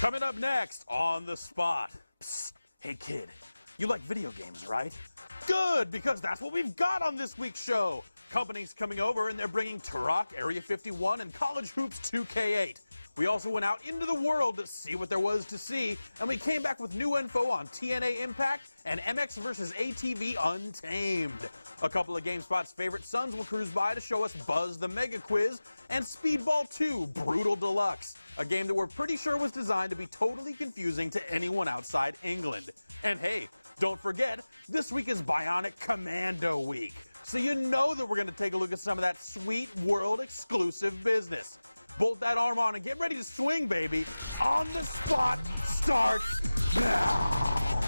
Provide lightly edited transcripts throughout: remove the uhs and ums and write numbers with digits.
Coming up next on The Spot. Psst, hey kid, you like video games, right? Good, because that's what we've got on this week's show. Companies coming over and they're bringing Turok, Area 51, and College Hoops 2K8. We also went out into the world to see what there was to see, and we came back with new info on TNA Impact and MX vs. ATV Untamed. A couple of GameSpot's favorite sons will cruise by to show us Buzz the Mega Quiz and Speedball 2 Brutal Deluxe, a game that we're pretty sure was designed to be totally confusing to anyone outside England. And hey, don't forget, this week is Bionic Commando Week, so you know that we're going to take a look at some of that sweet world-exclusive business. Bolt that arm on and get ready to swing, baby. On The Spot starts now.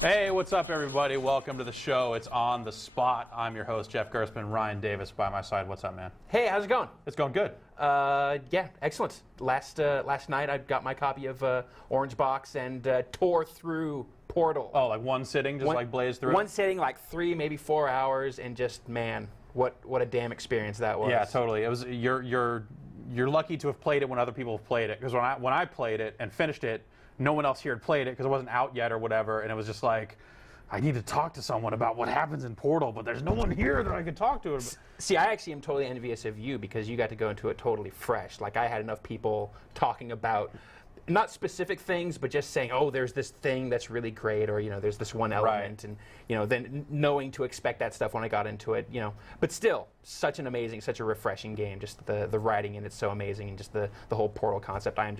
Hey, what's up, everybody? Welcome to the show. It's On The Spot. I'm your host, Jeff Gerstmann. Ryan Davis by my side. What's up, man? Hey, how's it going? It's going good. Yeah, excellent. Last night I got my copy of Orange Box and tore through Portal. Oh, like one sitting, just like blazed through? One sitting, like 3, maybe 4 hours, and just, man, what a damn experience that was. Yeah, totally. It was you're lucky to have played it when other people have played it, because when I played it and finished it, no one else here had played it because it wasn't out yet or whatever, and it was just like, I need to talk to someone about what happens in Portal, but there's no one here that I can talk to. See, I actually am totally envious of you because you got to go into it totally fresh. Like, I had enough people talking about not specific things, but just saying, oh, there's this thing that's really great, or, you know, there's this one element, and, you know, then knowing to expect that stuff when I got into it, you know. But still, such a refreshing game. Just the writing in it's so amazing, and just the whole Portal concept. I'm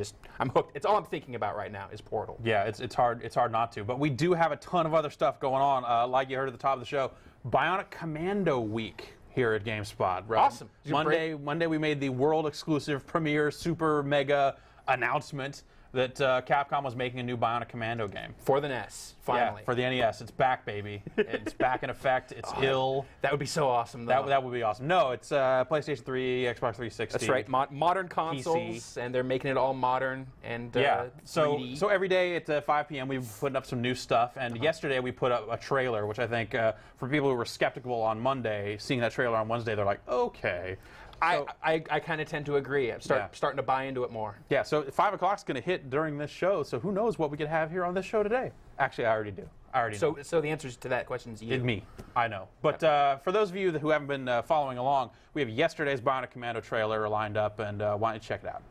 hooked. It's all I'm thinking about right now is Portal. Yeah, it's hard not to. But we do have a ton of other stuff going on. Like you heard at the top of the show, Bionic Commando Week here at GameSpot. Right? Awesome. Monday we made the world exclusive premiere super mega announcement that Capcom was making a new Bionic Commando game. For the NES, finally. Yeah, for the NES. It's back, baby. It's back in effect. It's ill. That would be so awesome, though. That would be awesome. No, it's PlayStation 3, Xbox 360. That's right. Modern consoles, PC. And they're making it all modern and yeah. 3D. So every day at 5 p.m. we've put up some new stuff, and yesterday we put up a trailer, which I think for people who were skeptical on Monday, seeing that trailer on Wednesday, they're like, okay. So, I kind of tend to agree. I'm starting to buy into it more. Yeah, so 5 o'clock's going to hit during this show, so who knows what we could have here on this show today. Actually, I already do. know. So the answer to that question is you. It's me. I know. But for those of you who haven't been following along, we have yesterday's Bionic Commando trailer lined up, and why don't you check it out?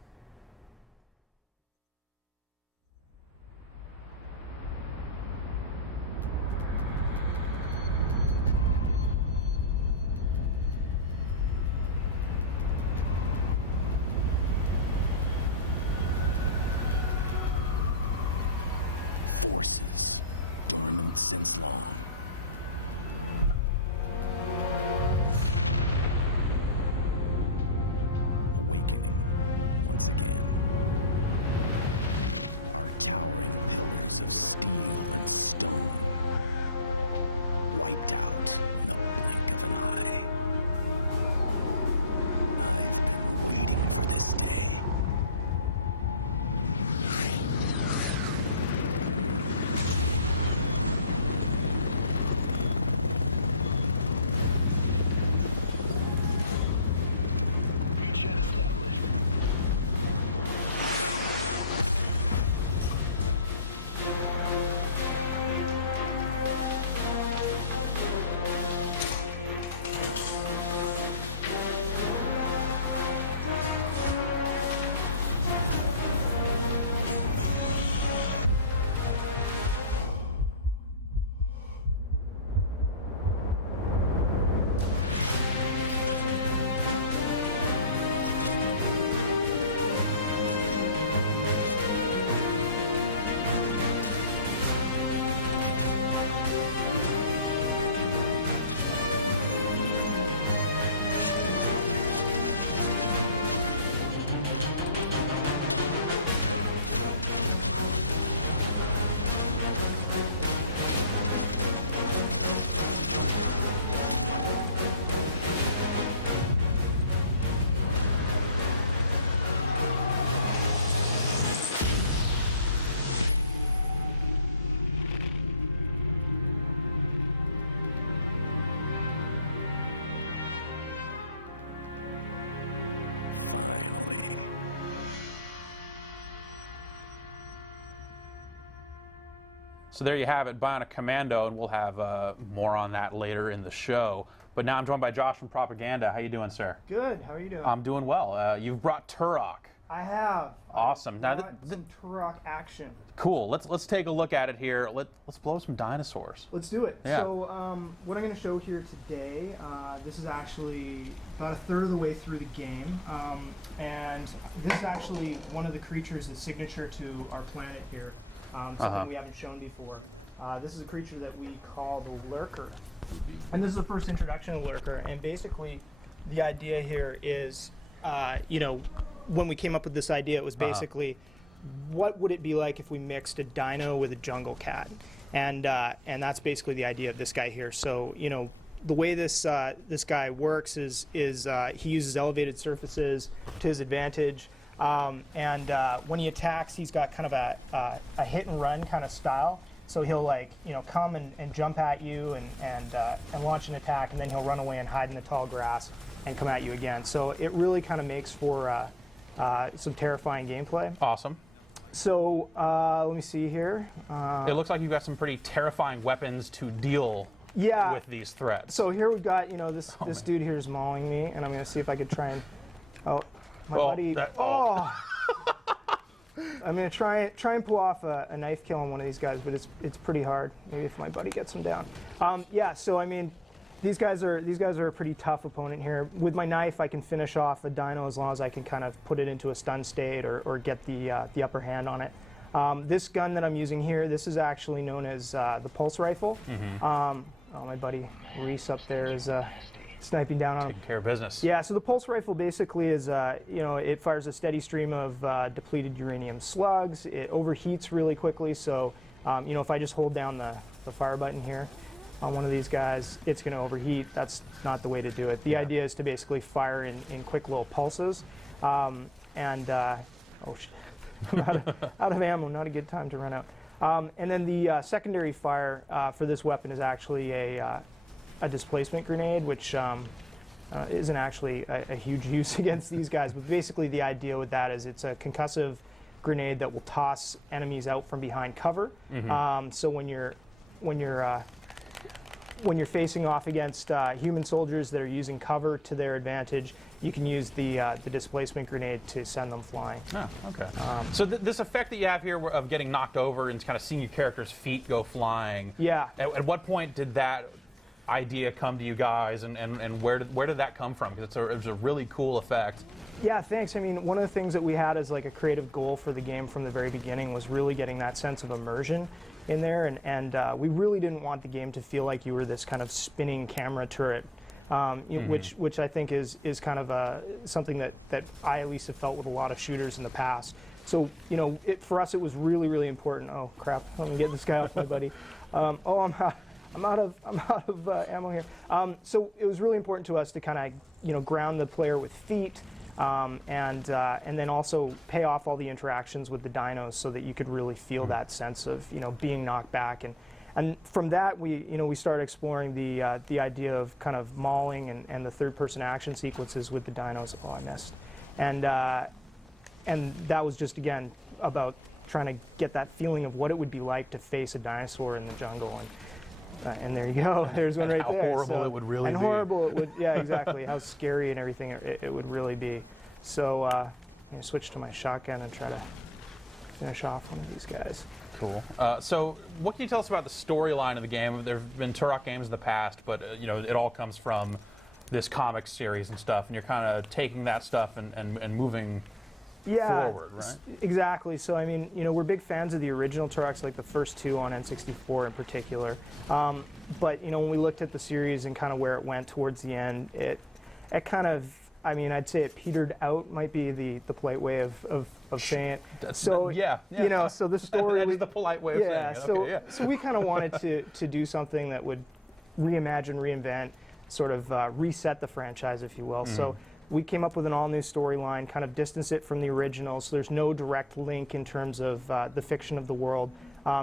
Forces dormant since long. Awakening once again. Our towering pillars of steel and stone wiped out in the blink of an eye. I've been waiting for this day. Finally. So there you have it, Bionic Commando, and we'll have more on that later in the show. But now I'm joined by Josh from Propaganda. How you doing, sir? Good. How are you doing? I'm doing well. You've brought Turok. I have. Awesome. Now, Some Turok action. cool. Let's take a look at it here. Let's blow some dinosaurs. Let's do it. Yeah. So what I'm going to show here today, this is actually about a third of the way through the game, and this is actually one of the creatures that's signature to our planet here. Something we haven't shown before. This is a creature that we call the Lurker. And this is the first introduction of Lurker. And basically, the idea here is, when we came up with this idea, it was basically, what would it be like if we mixed a dino with a jungle cat? And that's basically the idea of this guy here. So, the way this guy works is he uses elevated surfaces to his advantage. When he attacks, he's got kind of a hit and run kind of style. So he'll come and jump at you and launch an attack, and then he'll run away and hide in the tall grass and come at you again. So it really kind of makes for some terrifying gameplay. Awesome. So let me see here. It looks like you've got some pretty terrifying weapons to deal with these threats. So here we've got this dude here is mauling me, and I'm going to see if I could try and my buddy. I'm gonna try and pull off a knife kill on one of these guys, but it's pretty hard. Maybe if my buddy gets him down. So I mean, these guys are a pretty tough opponent here. With my knife, I can finish off a dino as long as I can kind of put it into a stun state or get the upper hand on it. This gun that I'm using here, this is actually known as the pulse rifle. My buddy Reese up there is sniping down on him. Taking care of business. Yeah, so the pulse rifle basically is, it fires a steady stream of depleted uranium slugs. It overheats really quickly, so, if I just hold down the fire button here on one of these guys, it's going to overheat. That's not the way to do it. The idea is to basically fire in quick little pulses. Oh, shit. I'm out of ammo, not a good time to run out. And then the secondary fire for this weapon is actually a displacement grenade, which isn't actually a huge use against these guys. But basically the idea with that is it's a concussive grenade that will toss enemies out from behind cover. So when you're facing off against human soldiers that are using cover to their advantage, you can use the displacement grenade to send them flying. Oh, okay. So this effect that you have here of getting knocked over and kind of seeing your character's feet go flying. Yeah. At what point did that idea come to you guys, and where did that come from? Because it was a really cool effect. Yeah, thanks. I mean, one of the things that we had as like a creative goal for the game from the very beginning was really getting that sense of immersion in there, and we really didn't want the game to feel like you were this kind of spinning camera turret, which I think is kind of something that I at least have felt with a lot of shooters in the past. So for us it was really, really important. Oh crap! Let me get this guy off my buddy. I'm out of ammo here. So it was really important to us to kind of ground the player with feet, and then also pay off all the interactions with the dinos so that you could really feel that sense of being knocked back, and from that we started exploring the idea of kind of mauling and the third-person action sequences with the dinos. Oh, I missed, and that was just again about trying to get that feeling of what it would be like to face a dinosaur in the jungle. And there you go. There's one right there. How horrible it would really be. And horrible it would, yeah, exactly. How scary and everything it would really be. So I'm going to switch to my shotgun and try to finish off one of these guys. Cool. So what can you tell us about the storyline of the game? There have been Turok games in the past, but it all comes from this comic series and stuff, and you're kind of taking that stuff and moving forward, right? Exactly. So I mean, we're big fans of the original Turoks, like the first two on N64 in particular. But when we looked at the series and kind of where it went towards the end, it kind of, I mean, I'd say it petered out, might be the polite way of saying it. So so the story that is the polite way of saying it. Okay, so we kind of wanted to do something that would reimagine, reinvent, sort of reset the franchise, if you will. So we came up with an all-new storyline, kind of distance it from the original, so there's no direct link in terms of the fiction of the world.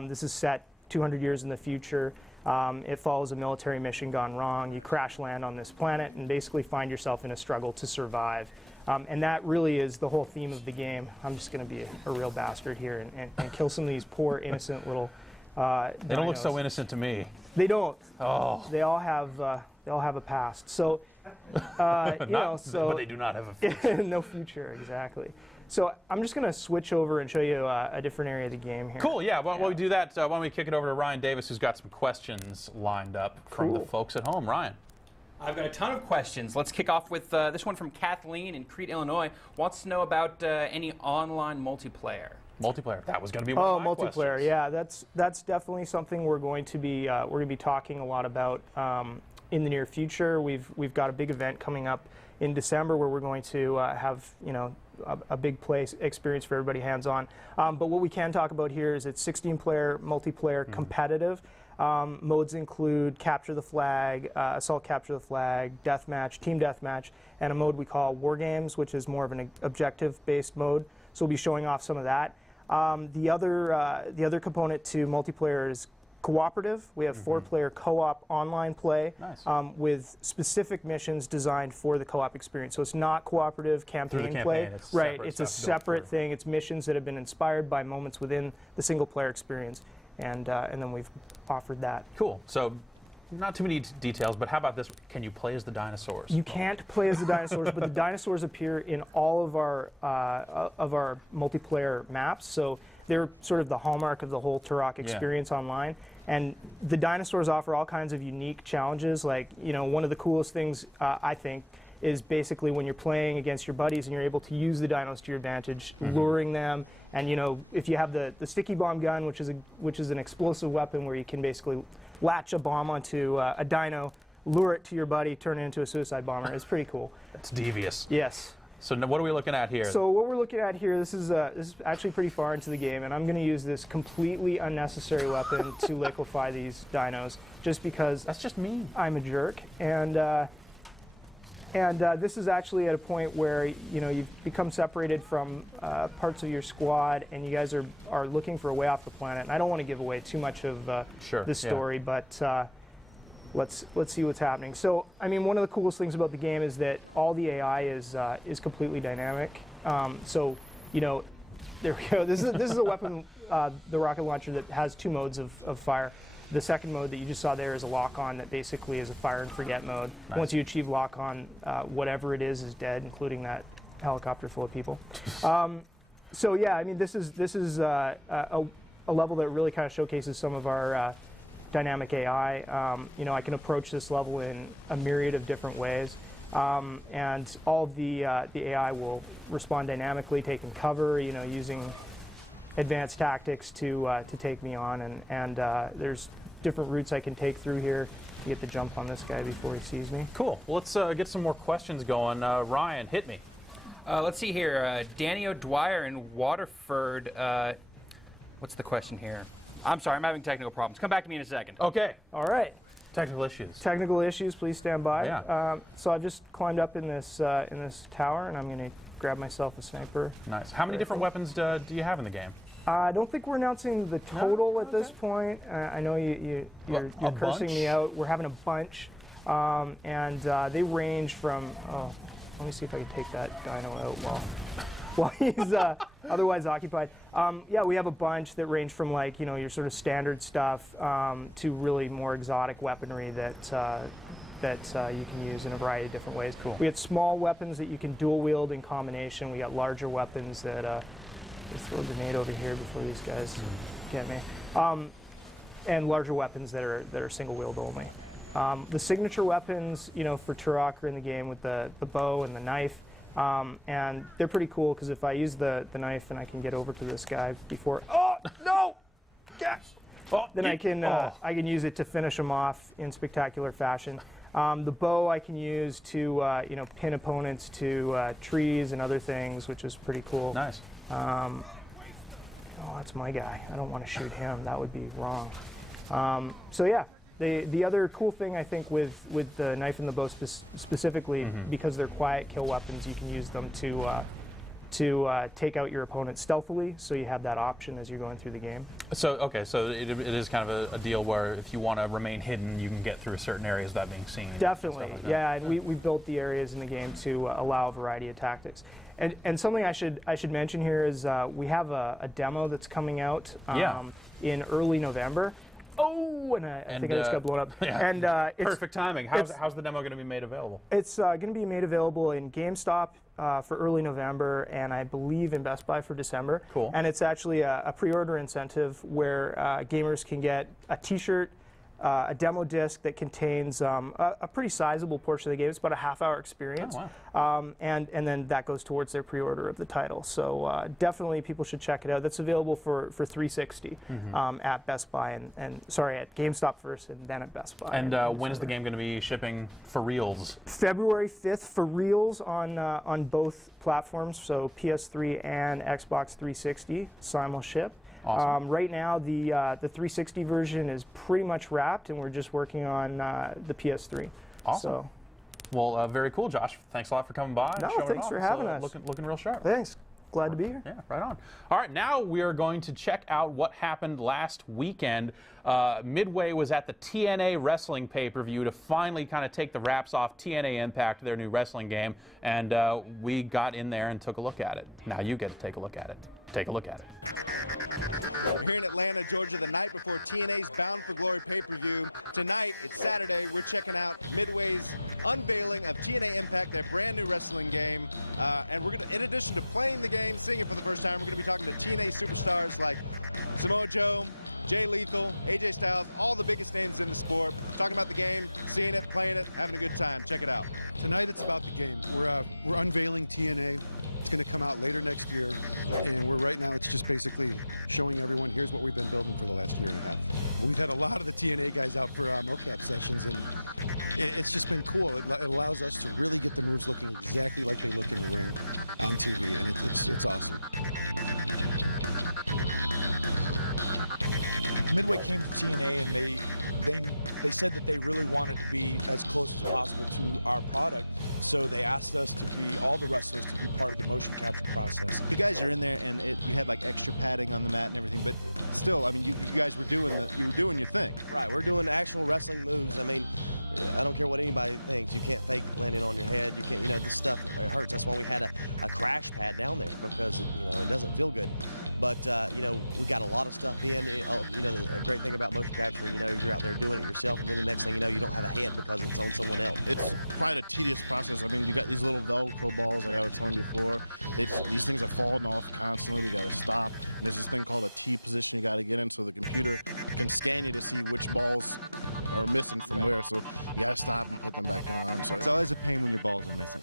This is set 200 years in the future. It follows a military mission gone wrong. You crash land on this planet and basically find yourself in a struggle to survive. And that really is the whole theme of the game. I'm just going to be a real bastard here and kill some of these poor, innocent little They don't look dinos. so innocent to me. They don't. Oh. They all have a past. So, But they do not have a future. no future, exactly. So I'm just going to switch over and show you a different area of the game here. Cool, yeah. Why don't we do that? Why don't we kick it over to Ryan Davis, who's got some questions lined up from the Cool. folks at home. Ryan. I've got a ton of questions. Let's kick off with this one from Kathleen in Crete, Illinois. Wants to know about any online multiplayer. Multiplayer. That was going to be one of my multiplayer. questions. Yeah, that's definitely something we're going to be talking a lot about in the near future. We've got a big event coming up in December where we're going to have a big play experience for everybody hands-on. But what we can talk about here is it's 16-player multiplayer competitive. Modes include capture the flag, assault capture the flag, deathmatch, team deathmatch, and a mode we call War Games, which is more of an objective-based mode. So we'll be showing off some of that. The other component to multiplayer is cooperative. We have 4-player co-op online play with specific missions designed for the co-op experience. So it's not cooperative campaign play. It's right. separate It's a stuff built separate through. thing. It's missions that have been inspired by moments within the single-player experience, and then we've offered that. Cool. So, not too many details, but how about this? Can you play as the dinosaurs? You can't play as the dinosaurs, but the dinosaurs appear in all of our multiplayer maps. So they're sort of the hallmark of the whole Turok experience online. And the dinosaurs offer all kinds of unique challenges. Like, one of the coolest things I think is basically when you're playing against your buddies and you're able to use the dinos to your advantage, luring them. And if you have the sticky bomb gun, which is an explosive weapon where you can basically latch a bomb onto a dino, lure it to your buddy, turn it into a suicide bomber. It's pretty cool. It's devious. Yes. So now what are we looking at here? So what we're looking at here, this is actually pretty far into the game, and I'm going to use this completely unnecessary weapon to liquefy these dinos, just because That's just mean. I'm a jerk. And this is actually at a point where you've become separated from parts of your squad, and you guys are looking for a way off the planet. And I don't want to give away too much of the story, but let's see what's happening. So, I mean, one of the coolest things about the game is that all the AI is completely dynamic. So, there we go. This is a weapon, the rocket launcher, that has 2 modes of fire. The second mode that you just saw there is a lock-on that basically is a fire and forget mode. Nice. Once you achieve lock-on, whatever it is dead, including that helicopter full of people. So yeah, I mean, this is a level that really kind of showcases some of our dynamic AI. I can approach this level in a myriad of different ways, and all of the AI will respond dynamically, taking cover, using advanced tactics to take me on, and there's different routes I can take through here to get the jump on this guy before he sees me. Cool. Well, let's get some more questions going. Ryan, hit me. Let's see here. Danny O'Dwyer in Waterford. What's the question here? I'm sorry, I'm having technical problems. Come back to me in a second. Okay. All right. Technical issues. Technical issues, please stand by. Yeah. So I've just climbed up in this tower, and I'm going to grab myself a sniper. Nice. How many different weapons do you have in the game? I don't think we're announcing the total at this point. I know you're A cursing bunch? me out. We're having a bunch, and they range from. Oh, let me see if I can take that dino out while he's otherwise occupied. Yeah, we have a bunch that range from your sort of standard stuff to really more exotic weaponry that you can use in a variety of different ways. Cool. We got small weapons that you can dual wield in combination. We got larger weapons that. Let's throw a grenade over here before these guys get me. And larger weapons that are single wield only. The signature weapons, for Turok are in the game with the bow and the knife. And they're pretty cool because if I use the knife and I can get over to this guy before, oh no, then I can use it to finish him off in spectacular fashion. The bow I can use to pin opponents to trees and other things, which is pretty cool. Nice. Oh, that's my guy. I don't want to shoot him. That would be wrong. So yeah, the other cool thing I think with the knife and the bow specifically, because they're quiet kill weapons, you can use them to to take out your opponent stealthily, so you have that option as you're going through the game. So, okay, so it is kind of a deal where if you want to remain hidden, you can get through certain areas without being seen. Definitely, Like that. yeah, and we built the areas in the game to allow a variety of tactics. And something I should mention here is we have a demo that's coming out in early November. Oh, and I think I just got blown up. Yeah. And it's Perfect timing. How's the demo going to be made available? It's going to be made available in GameStop for early November, and I believe in Best Buy for December. Cool. And it's actually a pre-order incentive where gamers can get a T-shirt, a demo disc that contains a pretty sizable portion of the game. It's about a half-hour experience. Oh, wow. And then that goes towards their pre-order of the title. So definitely people should check it out. That's available for 360 at Best Buy and sorry, at GameStop first and then at Best Buy. And when is the game going to be shipping for reals? February 5th for reals on both platforms, so PS3 and Xbox 360 simul ship. Awesome. Right now, the 360 version is pretty much wrapped, and we're just working on the PS3. Awesome. So, Well, very cool, Josh. Thanks a lot for coming by. And No, showing it thanks off. for It's, having us. Looking real sharp. thanks. Glad to be here. Yeah, right on. All right, now we are going to check out what happened last weekend. Midway was at the TNA Wrestling pay-per-view to finally kind of take the wraps off TNA Impact, their new wrestling game, and we got in there and took a look at it. Now you get to take a look at it. Take a look at it. We're here in Atlanta, Georgia, the night before TNA's Bound for Glory pay-per-view. Tonight, it's Saturday, we're checking out Midway's unveiling of TNA Impact, their brand new wrestling game. And we're gonna, in addition to playing the game, seeing it for the first time, we're gonna be talking to TNA superstars like Samoa Joe, Jay Lethal, AJ Styles, all the biggest names in the sport. Talking about the game, seeing it, playing it, having a good time. Check it out. Tonight it's about the game. We're unveiling TNA. It's going to come out later next year, and right now it's just basically showing everyone here's what we've been building for the last year and a half. We've had a lot of the TNA guys out for mocap sessions, and it's just been cool. It allows us to really get the moves looking exactly like they look in the ring on TV, and it's awesome. Midway came to TNA and they said that they really wanted to be as close as possible to our product, so they asked us to be, all the wrestlers, to be part of the motion capture process. You guys are in there, and you had like extra padding on the mat and everything, but still, I mean, you guys were doing your thing. Right, we're doing actual wrestling moves. I mean, I don't care what anybody thinks. You can't fake landing on your head. You can't, this stuff hurts. That's why we had a crash pad down there, because it doesn't feel good. But we got a lot of stuff in. The great thing about motion capture, you're out there doing it yourself, and then the next thing you know, you don't have a head because it's on someone else. It's quite a tedious process. I mean, you got these little Velcro balls, like I was telling you before. These things are falling off constantly. We got to stop. And there's this thing called a T position you got to get in, so the computer can scan you to see which balls are missing from where. So you got to stop and put them back on. So It's always a pain when your balls are missing.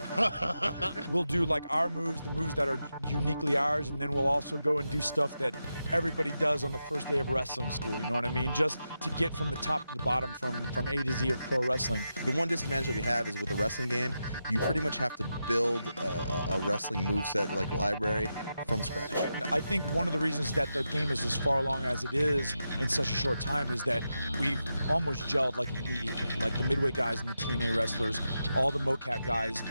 We'll do like our moves, the moves that are uniquely ours, and then we'll also go and do stuff that everybody does on the first day of wrestling school, you know what I mean? Just to get from the top to the bottom, from A to Z of pro wrestling. The one disadvantage that we have is with a wrestling game, you pretty much have to build a wrestling moveset like library from scratch. I think one of the reasons that the game is as far along as it is in such a short time is that we've almost gelled like immediately. Like the Midway guys and the TNA wrestlers, all the mocap guys,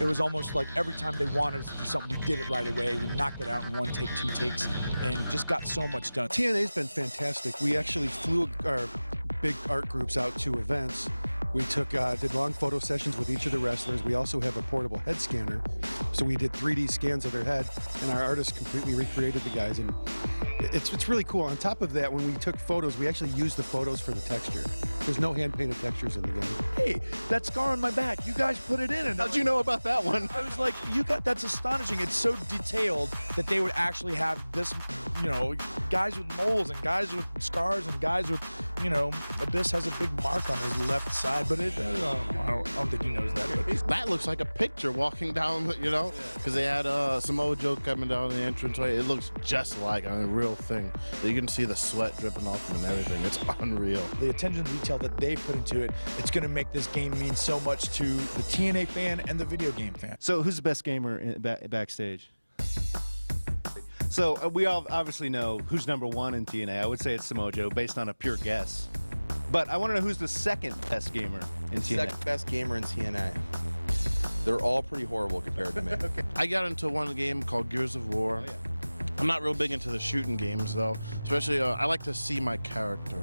it was almost like every time they wanted us to do something, we did it right away. We knocked it out in 1 take, 2 takes, and just got so much done. TNA's been fantastic. We actually flew our big art groups out to events. We did long photo sessions with each of the wrestlers. We also have a portable head scanner, so we did 3D scans of their head, and our artists completely recreated the guys, and it's really cool. On top of that, when we took photos, we actually used the photos for the texture. There's no hand-painted textures in the game. Hey, that scar on my back, you guys put it in. And How'd you know about that one? I was like, that's astonishing. It's so detailed that they would actually have this, guys with moles and guys with scars and guys with, Abyss has a big mark on his left side, but I don't think he knows that. But that looks like a picture walking down, because they had Samoa Joe coming down the entranceway. It looks just like a real thing. You can see the sweat dripping off him and everything. It's unreal. The attention to detail that they put into it, it's going to make this game mean so much to the TNA fan and the video game fan. So who's the best gamer backstage? So we all obviously know who's #1 in TNA. I would say it's Samoa Joe, based on a pure guess. But I want to know who's the second best gamer in TNA. Second best gamer in TNA. They're all pretty horrible compared to me. I got into one game called Gears of War. I'm not real big into the shooting games though, especially I like to see my character.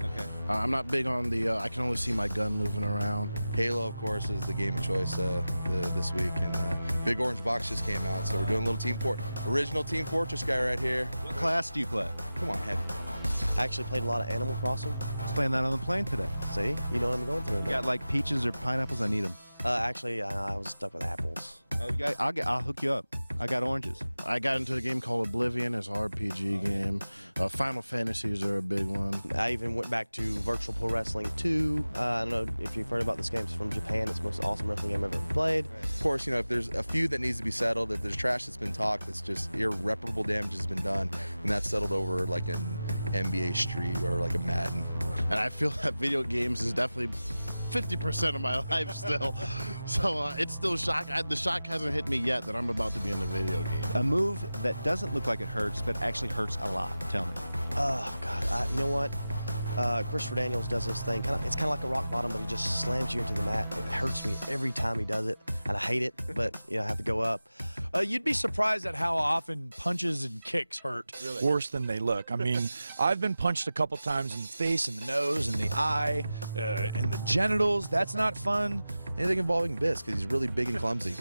I'm not big on the I can only see my gun moving around. Halo, of course, is the game of choice this week, and Big Orange Box just came out, so we're doing a little original Team Fortress guy right here. What class do you play? Come on, heavy. I actually played a lot of Animal Crossing. I was playing that on the plane today. See, you know what I'm going through. You got like peaches or pineapples? I need them. Actually, I was stuck with apples. I'll hook you up. I got oranges. I got into a game called Oblivion. It's an RPG game. Final Fantasies are a big one. I even went back to Virtual Pro Wrestling 2. I don't know if you've heard about this game. It's from Japan. It's the most awesome wrestling game I've ever played. Of course, if there's a few that needs to be settled, if there's trash that's been talked, that's just irreparable damage has been done, and that's settled over like an NBA Street or like a Madden. And I feel that video games is definitely 50% of my life still. So it's still shock. The shock hasn't hit me yet that I'm about to be in a video game. A move that doesn't look like it hurts, but actually hurts a lot. Tell me. Oh, God. You know what? Christopher Daniels does this thing. It's kind of like a rock bottom, but he just slams you into the mat. It hurts me every time he does it, and I hate it, but I have to go up. You'd be surprised at how often punches and kicks hurt worse than they look. I mean, I've been punched a couple times in the face, in the nose, in the eye, in the genitals. That's not fun. Anything involving Biss, because he's really big and clumsy,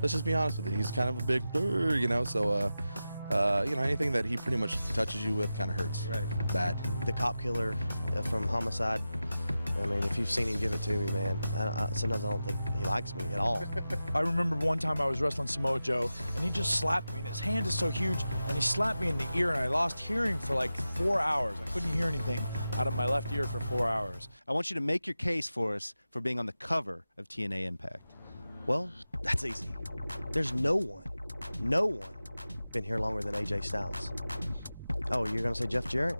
Let's just be honest with it. He's kind of a big, so, anything that he pretty much touches you with kind of hurts. Right. Bad. The cop killer from Homicide. I mean, if you've seen him give it to me, man, sometimes I don't think he likes me at all. I remember one time I was wrestling Samoa Joe, and he just slapped me, and his hand is so huge, and he slapped me in the ear, and I lost hearing for like 4 hours. I couldn't hear anything out of my left ear for 4 hours. I want you to make your case for us for being on the cover of TNA Impact. Well, that's easy. There's no one been here longer than AJ Styles. Oh, you're going to say Jeff Jarrett?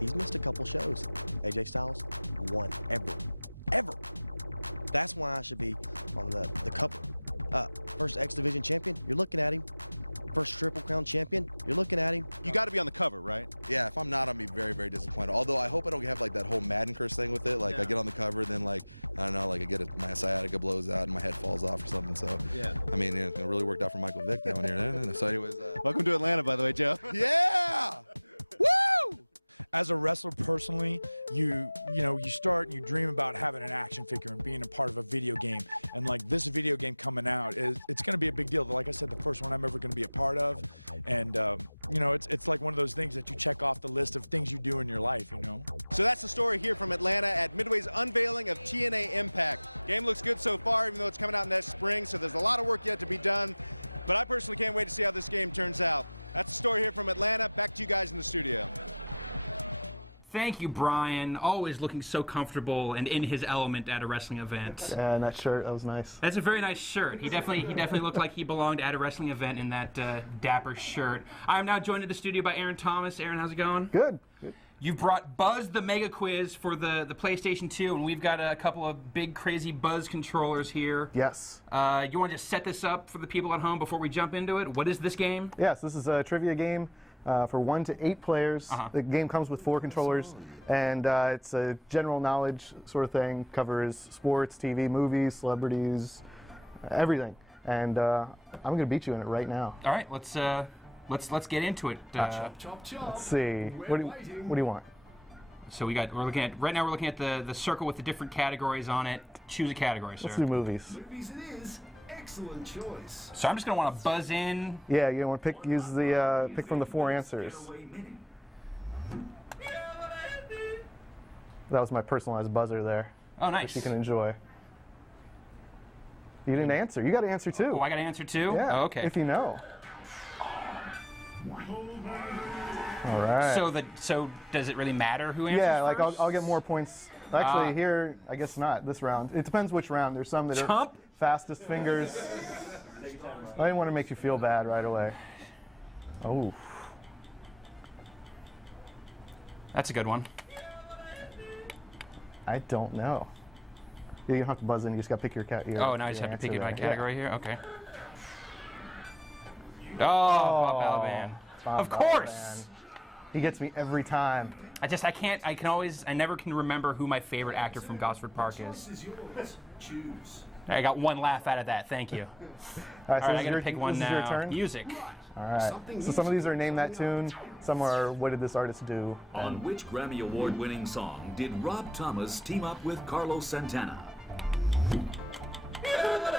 He's missed a couple shows. AJ Styles, one ever. That's why I should be on the cover. First X Division champion, you're looking at him. First Triple Crown champion, you're looking at him. You got to be on the cover, right? Yeah, if I'm not, I'll be very, very disappointed. Although I hope I don't have like that whole Madden curse thing with it. Like I get on the cover, then I don't know, I get it, my sciatica blows out and my head falls off or something. So yeah, I mean, it really worked out for Michael Vick down here. So anyways, welcome to Atlanta, by the way, Joe. Yeah. Woo! As a wrestler personally, you start and you dream about having an action figure and being a part of a video game. And like this video game coming out, it's going to be a big deal. Like I said, the first one I'm ever going to be a part of. And, it's like one of those things that you check off the list of things you do in your life, So that's the story here from Atlanta at Midway's unveiling of TNA Impact. Game looks good so far, even though it's coming out next spring, so there's a lot of work yet to be done. But I personally can't wait to see how this game turns out. That's the story here from Atlanta. Back to you guys in the studio. Thank you, Brian. Always looking so comfortable and in his element at a wrestling event. Yeah, and that shirt, that was nice. That's a very nice shirt. He definitely looked like he belonged at a wrestling event in that dapper shirt. I'm now joined in the studio by Aaron Thomas. Aaron, how's it going? Good. You've brought Buzz the Mega Quiz for the PlayStation 2, and we've got a couple of big, crazy Buzz controllers here. Yes. You want to just set this up for the people at home before we jump into it? What is this game? Yes, this is a trivia game. For 1 to 8 players. The game comes with 4 controllers, and it's a general knowledge sort of thing. Covers sports, TV, movies, celebrities, everything. And I'm going to beat you in it right now. All right, let's get into it. Let's see. What do you want? So we're looking at the circle with the different categories on it. Choose a category, sir. Let's do movies. Movies it is. Excellent choice. So I'm just gonna want to buzz in. Yeah, you want to pick from the 4 answers. That was my personalized buzzer there. Oh, nice. Which you can enjoy. You didn't answer. You got to answer too. Oh, I got to answer too? Yeah. Oh, okay. If you know. All right. So does it really matter who answers? Yeah, like first? I'll get more points. Actually, here I guess not this round. It depends which round. There's some that are fastest fingers. I didn't want to make you feel bad right away. Oh. That's a good one. I don't know. You don't have to buzz in. You just got to pick your cat. Oh, now I just have to pick my category here. Okay. Oh, Bob Balaban. Of course. Balaban. He gets me every time. I never can remember who my favorite actor from Gosford Park is. I got one laugh out of that. Thank you. All right, I gotta pick one this now. is your turn? Music. All right. So some of these are Name That Tune. Some are What Did This Artist Do? On which Grammy Award-winning song did Rob Thomas team up with Carlos Santana?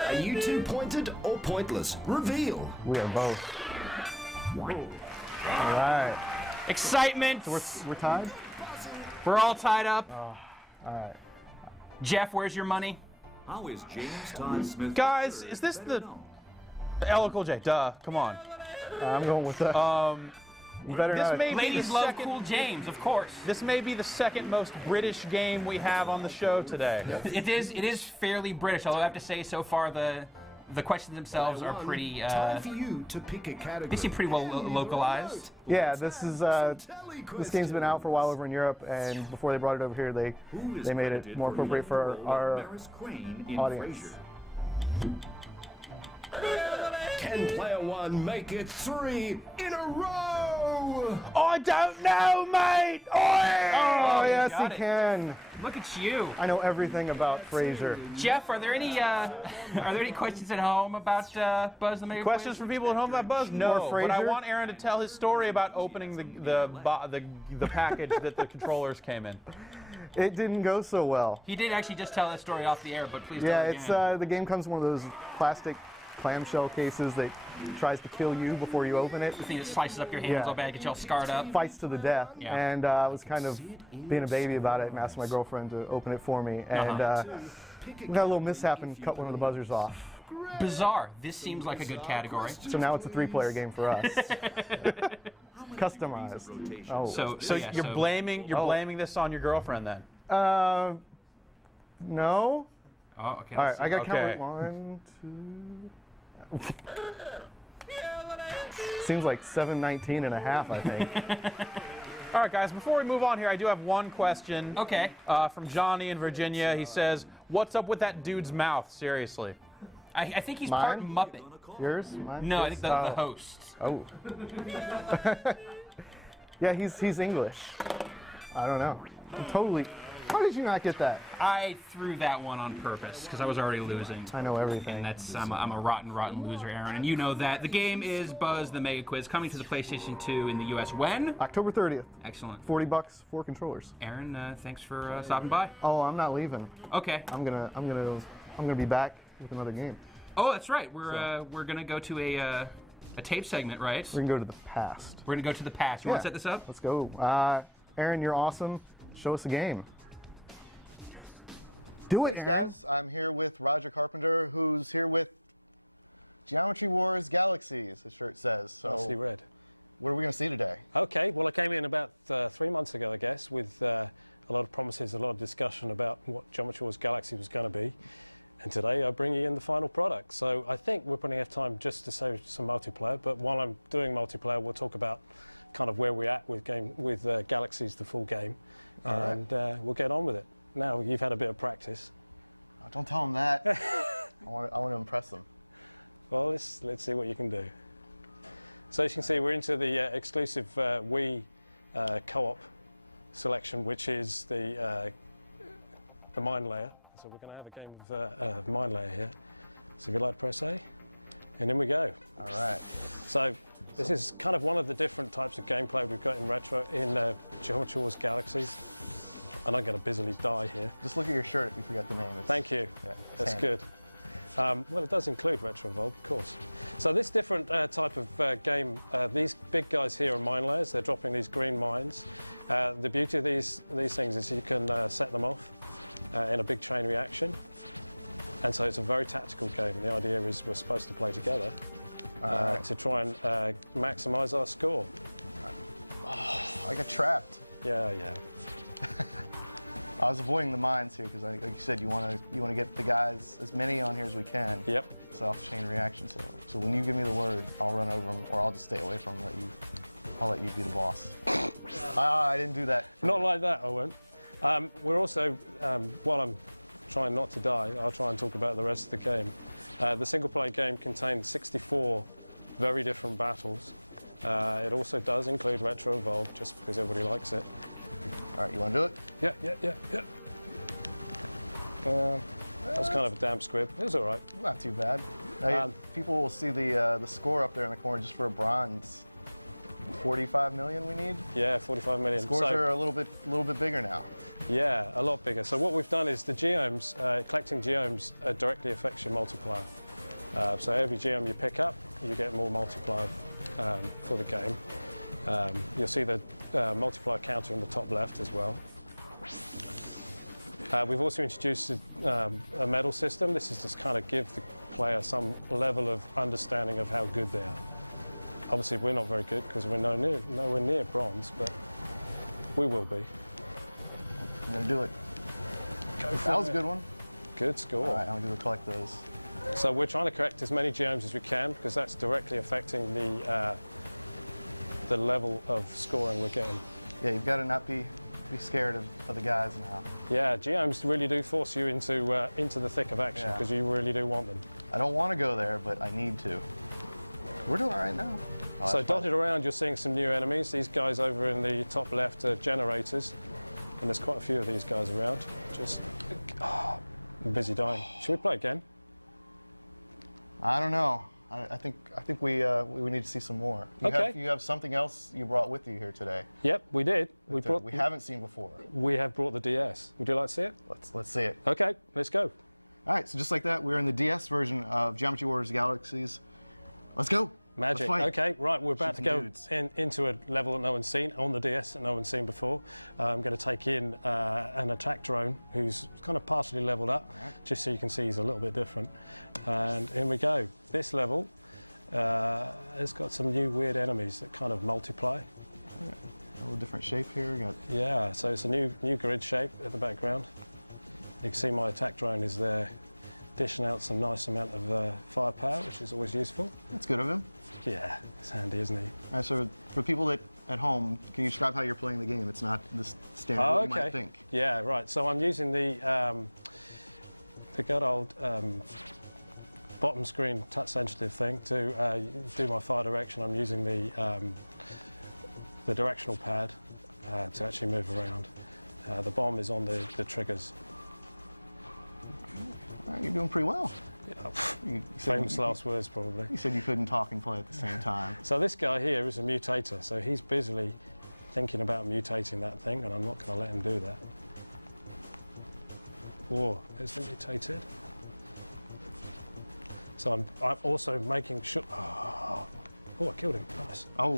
Are you two pointed or pointless? Reveal. We are both. All right. Excitement. So we're tied? We're all tied up. All right. Jeff, where's your money? How is James Todd Smith? Guys, is this the LL Cool J? Duh, come on. I'm going with the. You better this not. may be Ladies the love second, Cool James, of course. This may be the second most British game we have on the show today. It is fairly British, although I have to say so far the questions themselves are pretty. Time for you to pick a category. They seem pretty well localized. Yeah, this game's been out for a while over in Europe, and before they brought it over here, they made it more appropriate for our audience. Can player one make it 3 in a row? I don't know, mate. Oh, yes, he got it. can. Look at you. I know everything about Frasier. Jeff, are there any questions at home about Buzz the Mega Questions from people at home about Buzz? No, Or but I Frasier? want Aaron to tell his story about opening the package that the controllers came in. It didn't go so well. He did actually just tell that story off the air, but please Yeah, tell it it's again. the game comes in one of those plastic clamshell cases that tries to kill you before you open it. The thing that slices up your hands all bad, gets you all scarred up. Fights to the death. Yeah. And I was kind of being a baby about it and asked my girlfriend to open it for me. And we got a little mishap and cut one of the buzzers off. Bizarre. This seems like a good category. So now it's a 3-player game for us. Customized. Oh. So you're blaming this on your girlfriend then? No. Oh, okay. All right, I got to Okay. count 1, 2. Seems like 7:19 and a half, I think. All right, guys, before we move on here, I do have one question. Okay. From Johnny in Virginia. He says, what's up with that dude's mouth? Seriously. I think he's part Muppet. Yours? Mine? No, I think the host. Oh. Yeah, he's English. I don't know. Totally. How did you not get that? I threw that one on purpose because I was already losing. I know everything. And I'm a rotten loser, Aaron. And you know that. The game is Buzz the Mega Quiz, coming to the PlayStation 2 in the US when? October 30th. Excellent. $40, 4 controllers. Aaron, thanks for stopping by. Oh, I'm not leaving. Okay. I'm gonna be back with another game. Oh, that's right. We're gonna go to a tape segment, right? We're gonna go to the past. We're gonna go to the past. You want to set this up? Let's go. Aaron, you're awesome. Show us a game. Do it, guys. I'm here with Roger Carpenter, who's here with Geometry Wars Galaxies, his shirt says. So, Nicely read. What are we going to see today? Okay, well, I came in about 3 months ago, I guess, with a lot of promises, a lot of discussion about what Geometry Wars Galaxy was going to be. And today I bring you in the final product. So I think we're putting enough time just to say some multiplayer, but while I'm doing multiplayer, we'll talk about kind of where we're at with Galaxies, the full game, and we'll get on with it. Now, you've had a bit of practice. Oh, don't tell them that. I want to impress them. Well, let's see what you can do. So as you can see, we're into the exclusive Wii co-op selection, which is the Mind Layer. So we're going to have a game of Mind Layer here. So if you'd like to press A, and in we go. All right. So this is kind of one of the different types of gameplay we've got in Geometry Wars Galaxies. And I'm going to busily die here. Just look at your shirt if you forgot the name. Thank you. Yeah, that's same. good. Well, it does include Retro Evolved, of course. So this different type of game, these big guys here are mine layers. They're dropping these green mines. The beauty of these things is you can set them off in a big chain reaction. And so it's a very tactical game. And the idea is we're supposed to play together to try and maximise our score. Oh, I got trapped. Yeah. I was avoiding the mines here because, like you said, you want to get the guys, as many on here as we can. Yep. So off chain reaction. So when you give me the word, I'll run over them, or I'll just stay away from them. I'll let you be the boss. I didn't do that. Not like that, I won't. We're also, while I'm trying not to die, I'll try and talk about the rest of the game. The single-player game contains 64 very different battles. It also does include Retro Evolved, just because everybody likes it. All right, you want to do it? Yeah. That was kind of a damp squib. It was all right. Not too bad. People will see the score up there in the corner just for a bronze. 45 million we need? Yeah, 45 million. Scores are a little bit bigger now. Yeah, a lot bigger. So what we've done is the geomes, collecting geomes directly affects your multiplier. So every geome you pick up, you get more multiplier for the game. You'll see the multiplier counter in the top left as well. We've also introduced a medal system. This is just kind of give the player some level of understanding of how good they are. Obviously, we're not very good because we're nowhere near bronze, but we will be. I'm going to do it. Go for that was it. a good one. Good score. All right, I'm going to collect those. So we're trying to collect as many geomes as we can because that's directly affecting the level of scoring we're getting. Yeah, you've got to not be scared of the guys now. Yeah, geomes really do force you into the thick of action because you really do want them. I don't want to go there, but I need to. We're doing all right now. So dotted around, you're seeing some new enemies. These guys over in the top left are generators, and there's quite a few of these guys around. Just I'm busy dying. Should we play again? I don't know. I think we need to see some more. You have something else you brought with you here today. Yep, we did. We haven't seen before. We have brought the DS. Would you like to see it? Let's see it. Okay, let's go. All right, so just like that, we're in the DS version of Geometry Wars Galaxies. Let's go. Magic. Okay, right, we're about to go into a level that no one's seen, on the DS that no one's seen before. I'm going to take in an attack drone who's kind of partially leveled up, just so you can see he's a little bit different. And in we go. This level has got some new weird enemies that kind of multiply. A little different shape here. Yeah, so it's a new grid shape at the background. You can see my attack drone is there, dishing out some nice amount of firepower, which is always useful. That's good of him. Yeah, it's handy, isn't he? All right, so for people at home, can you describe how you're playing the game? It's not the standard what you might think. Yeah, right. So I'm using the good old bottom screen touch sensitive thing to do my fire direction. I'm using the directional pad to actually move around. The bomb is on the triggers. All right, you're doing pretty well. Famous last words, probably. You said you couldn't talk and play at the same time. So this guy here is a mutator, so he's busily thinking about mutating that thing, and I'm not going to let him do that. Whoa, is it mutated? So I'm also making sure... Oh, I killed him. Nice. Oh,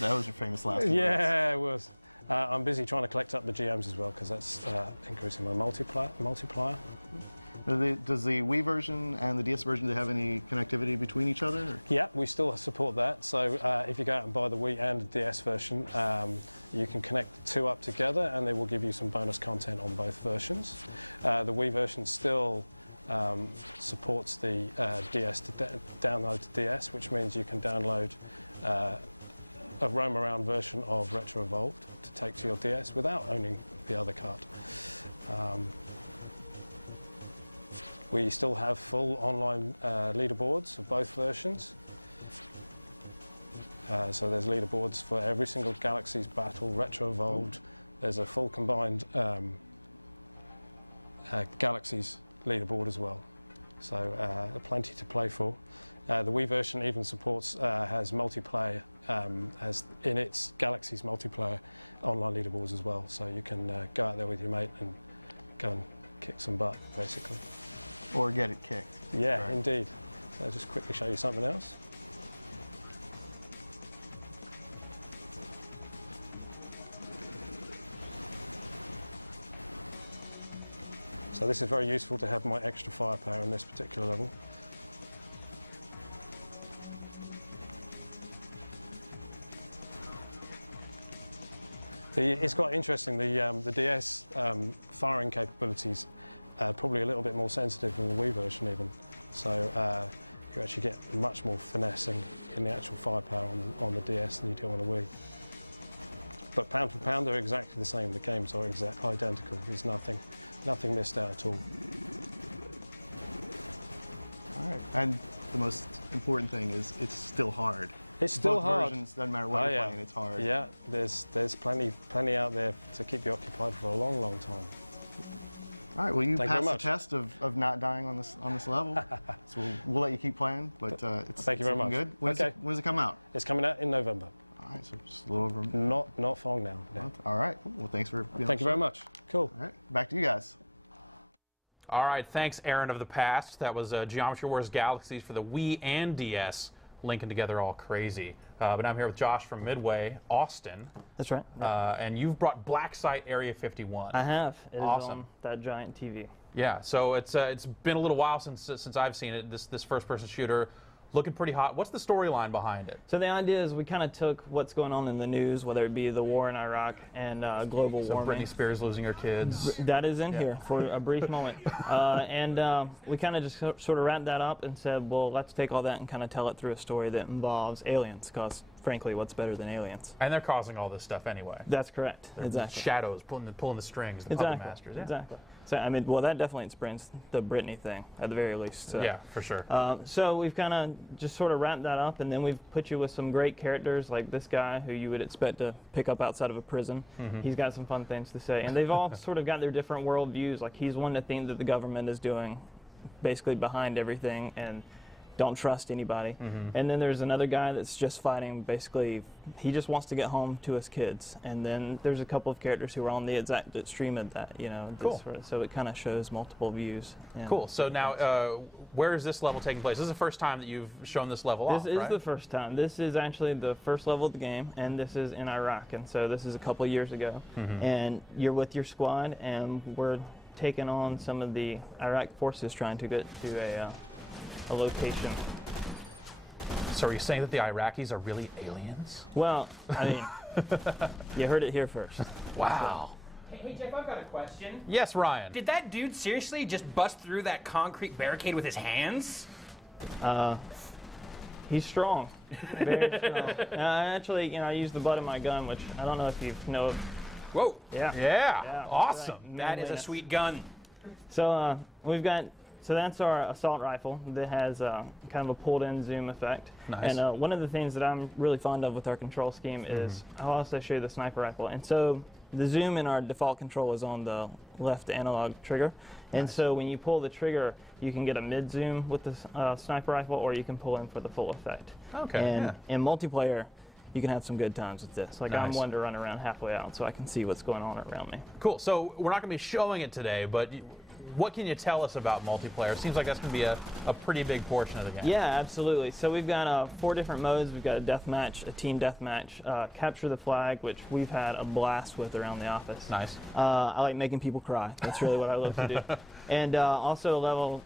that was your famous last words. Yeah, it was. I'm busy trying to collect up the GMs as well, because that's increasing my multiplier. Does the Wii version and the DS version, do they have any connectivity between each other? Or? Yeah, we still support that. So if you go out and buy the Wii and the DS version, you can connect the two up together and they will give you some bonus content on both versions. The Wii version still supports the DS to download the DS, which means you can download a roam around version of Retro Evolved to take to your DS without owning the other card. We still have full online leaderboards of both versions. So there's leaderboards for every single Galaxy's Battle, Retro Evolved. There's a full combined Galaxy's leaderboard as well. So plenty to play for. The Wii version even supports, has multiplayer, has in its Galaxy's multiplayer online leaderboards as well. So you can go out there with your mate and go and kick some butt, basically. Or get it kicked. Yeah, right. Indeed. So I'll just quickly show you something else. So this is very useful to have my extra firepower in this particular level. It's quite interesting, the DS firing capabilities are probably a little bit more sensitive than the Wii version even. So you actually get much more finessing in the actual firepower on the DS than you do on the Wii. But pound for pound, they're exactly the same. The games are identical. There's nothing missed out at all. All right, and the most important thing is it's still hard. It's still Both hard. Versions, doesn't matter what you're playing, it's hard. Yeah, there's plenty out there to keep you occupied for a long, long time. All right, well, you Thank you passed very the much. test of not dying on this level, so we'll let you keep playing. But Thank you very looking much. good. When does it come out? It's coming out in November. All right, so just a little over. Not far now. No. All right. Well, thanks for being on Thank the you very show. much. Cool. All right, back to you guys. All right, thanks, Aaron of the past. That was Geometry Wars Galaxies for the Wii and DS, linking together all crazy. But I'm here with Josh from Midway, Austin. That's right. And you've brought Black Site Area 51. I have. It is Awesome. on that giant TV. Yeah, so it's been a little while since I've seen it. This first-person shooter, looking pretty hot. What's the storyline behind it? So the idea is we kind of took what's going on in the news, whether it be the war in Iraq and global So warming. Britney Spears losing her kids. That is in here for a brief moment. And we kind of just sort of wrapped that up and said, well, let's take all that and kind of tell it through a story that involves aliens, because frankly, what's better than aliens? And they're causing all this stuff anyway. That's correct. They're Exactly. Shadows pulling the strings, the puppet masters. Yeah. Exactly. So I mean, well, that definitely explains the Britney thing at the very least. So. Yeah, for sure. So we've kind of just sort of wrapped that up, and then we've put you with some great characters like this guy who you would expect to pick up outside of a prison. Mhm. He's got some fun things to say, and they've all sort of got their different worldviews. Like he's one to think that the government is doing basically behind everything and don't trust anybody. Mhm. And then there's another guy that's just fighting, basically, he just wants to get home to his kids. And then there's a couple of characters who are on the exact extreme of that, you know. Cool. So it kind of shows multiple views. Yeah. Cool. So now, where is this level taking place? This is the first time that you've shown this level off, This is right? the first time. This is actually the first level of the game, and this is in Iraq. And so this is a couple of years ago. Mhm. And you're with your squad, and we're taking on some of the Iraq forces trying to get to a location. So are you saying that the Iraqis are really aliens? Well, I mean, you heard it here first. Wow. Hey, Jeff, I've got a question. Yes, Ryan. Did that dude seriously just bust through that concrete barricade with his hands? He's strong. Very strong. Actually, you know, I used the butt of my gun, which I don't know if you know. Whoa. Yeah. Yeah. Awesome. Right. That is a sweet gun. So we've got, so that's our assault rifle that has kind of a pulled-in zoom effect. Nice. And one of the things that I'm really fond of with our control scheme is I'll also show you the sniper rifle. And so the zoom in our default control is on the left analog trigger. And so when you pull the trigger, you can get a mid-zoom with the sniper rifle, or you can pull in for the full effect. Okay, And yeah. in multiplayer, you can have some good times with this. Like I'm Nice. one to run around halfway out so I can see what's going on around me. Cool. So we're not going to be showing it today, but what can you tell us about multiplayer? It seems like that's going to be a pretty big portion of the game. Yeah, absolutely. So we've got 4 different modes. We've got a deathmatch, a team deathmatch, capture the flag, which we've had a blast with around the office. Nice. I like making people cry. That's really what I love to do. And also a level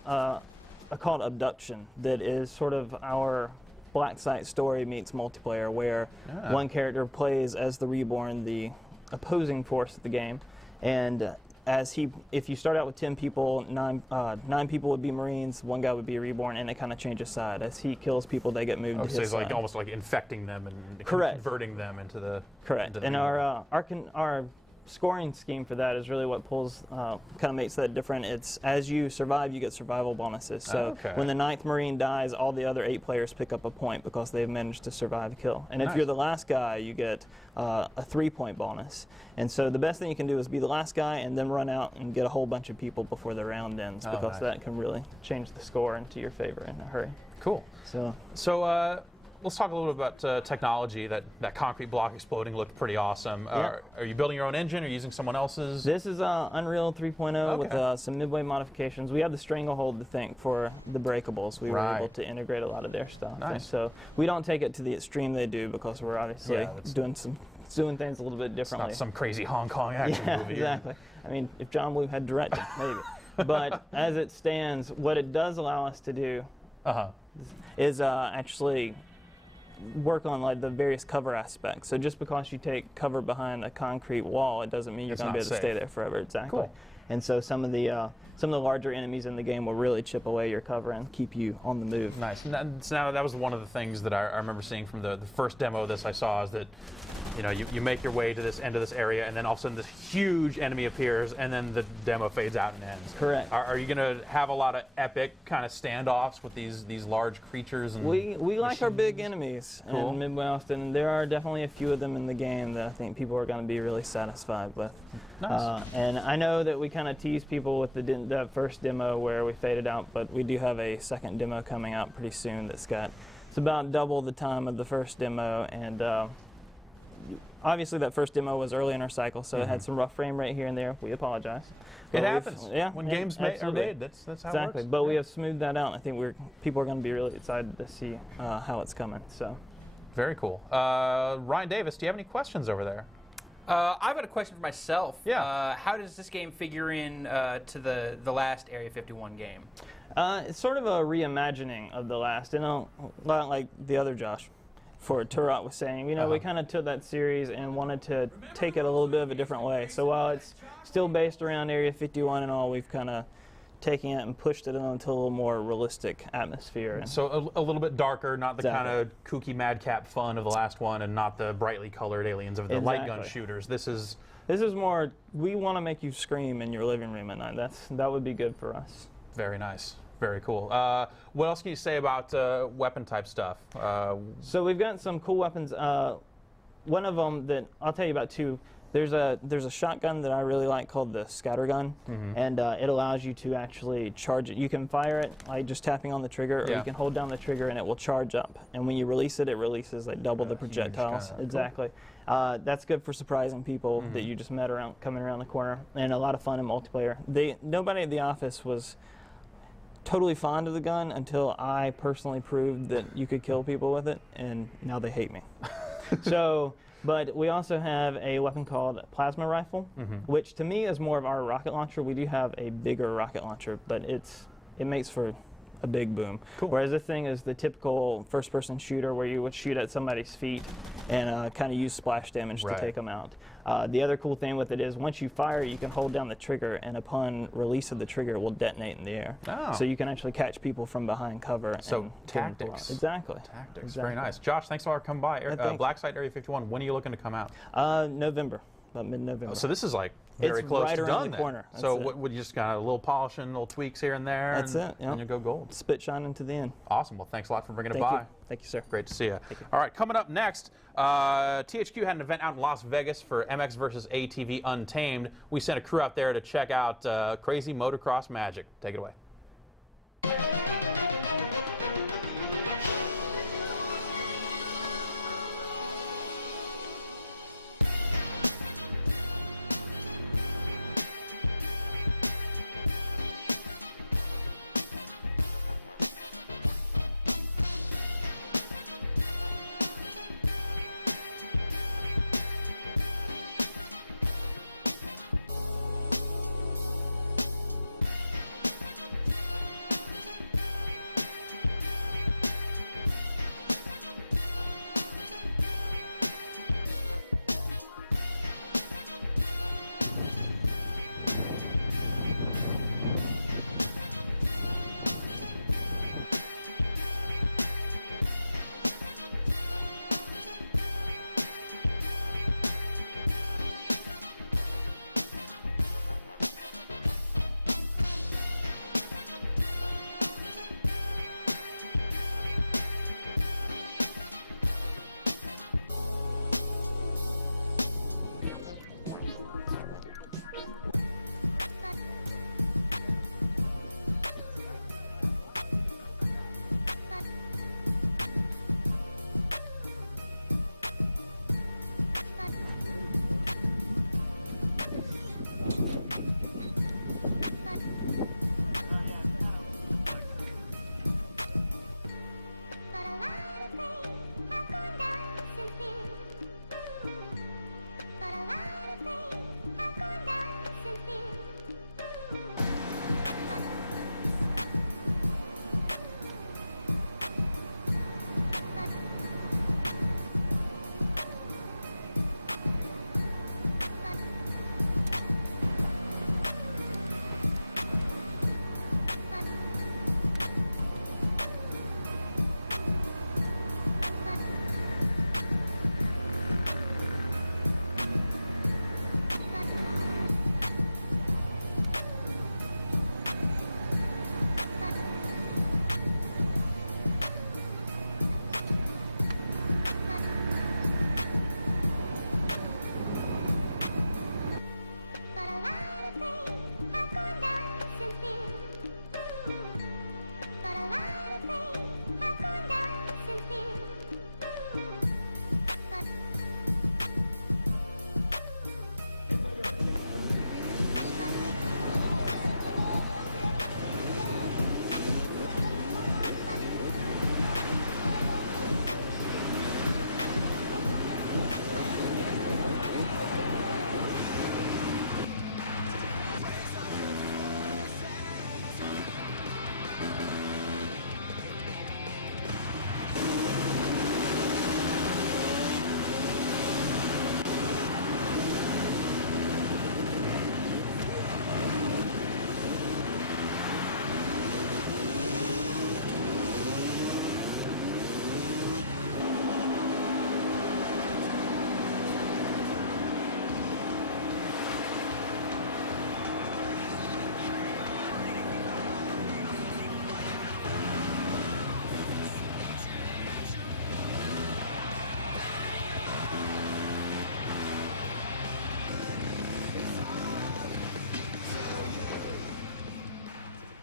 called Abduction that is sort of our Black Site story meets multiplayer, where one character plays as the Reborn, the opposing force of the game, and if you start out with 10 people, 9 people would be Marines, 1 guy would be Reborn, and it kind of changes side. As he kills people, they get moved to his So he's like side. almost like infecting them and Correct. converting them into the Correct. into the And new- our scoring scheme for that is really what pulls, kind of makes that different. It's as you survive, you get survival bonuses. So Okay. when the 9th Marine dies, all the other 8 players pick up a point because they've managed to survive a kill. And if Nice. you're the last guy, you get a 3-point bonus. And so the best thing you can do is be the last guy and then run out and get a whole bunch of people before the round ends, Oh, because nice. that can really change the score into your favor in a hurry. Cool. So let's talk a little bit about technology. That concrete block exploding looked pretty awesome. Yeah. Are you building your own engine or using someone else's? This is Unreal 3.0 with Okay. some Midway modifications. We have the Stranglehold to thank for the breakables. We were Right. able to integrate a lot of their stuff. And Nice. so we don't take it to the extreme they do, because we're obviously Yeah, that's- doing things a little bit It's differently. not some crazy Hong Kong action Yeah, movie. exactly. I mean, if John Woo had directed, maybe. But as it stands, what it does allow us to do is actually work on like the various cover aspects. So just because you take cover behind a concrete wall, it doesn't mean you're It's going to be not able to stay safe. there forever. Exactly. Cool. And so some of the larger enemies in the game will really chip away your cover and keep you on the move. Nice. So now that was one of the things that I remember seeing from the first demo of this I saw, is that you make your way to this end of this area, and then all of a sudden this huge enemy appears, and then the demo fades out and ends. Correct. Are you going to have a lot of epic kind of standoffs with these large creatures? And We like our big enemies Cool. in Midway Austin, and there are definitely a few of them in the game that I think people are going to be really satisfied with. Nice. And I know that we kind of teased people with the first demo where we faded out, but we do have a second demo coming out pretty soon it's about double the time of the first demo, and obviously that first demo was early in our cycle, so it had some rough frame rate here and there. We apologize. It happens. When games are made, that's how exactly. it works. But we have smoothed that out. I think people are going to be really excited to see how it's coming. So, very cool. Ryan Davis, do you have any questions over there? I've got a question for myself. Yeah. How does this game figure in to the last Area 51 game? It's sort of a reimagining of the last, like the other Josh. For Turok was saying, we kind of took that series and wanted to take it a little bit of a different way. So while it's still based around Area 51 and all, we've kind of taken it and pushed it into a little more realistic atmosphere. So a little bit darker, not the kind of kooky madcap fun of the last one, and not the brightly colored aliens of the light gun shooters. This is more. We want to make you scream in your living room at night. That would be good for us. Very nice. Very cool. What else can you say about weapon type stuff? So we've got some cool weapons. One of them that I'll tell you about too. There's a shotgun that I really like called the scatter gun, and it allows you to actually charge it. You can fire it like just tapping on the trigger, or you can hold down the trigger and it will charge up. And when you release it, it releases like double the projectiles. Exactly. That's good for surprising people that you just met coming around the corner, and a lot of fun in multiplayer. Nobody at the office was totally fond of the gun until I personally proved that you could kill people with it, and now they hate me. But we also have a weapon called plasma rifle, which to me is more of our rocket launcher. We do have a bigger rocket launcher, but it makes for a big boom. Cool. Whereas this thing is the typical first-person shooter where you would shoot at somebody's feet and kind of use splash damage to take them out. The other cool thing with it is once you fire, you can hold down the trigger, and upon release of the trigger, it will detonate in the air. Oh. So you can actually catch people from behind cover. So tactics. Exactly. Tactics. Exactly. Very nice. Josh, thanks a lot for coming by. Black Site Area 51, when are you looking to come out? November. About mid-November. So this is like very close right to around done the then. corner. So what would you just kind of a little polishing, little tweaks here and there? That's it. Yeah. And you go gold. Spit shining to the end. Awesome. Well, thanks a lot for bringing it Thank by. you. Thank you, sir. Great to see you. Thank you. All right, coming up next, THQ had an event out in Las Vegas for MX vs. ATV Untamed. We sent a crew out there to check out Crazy Motocross Magic. Take it away.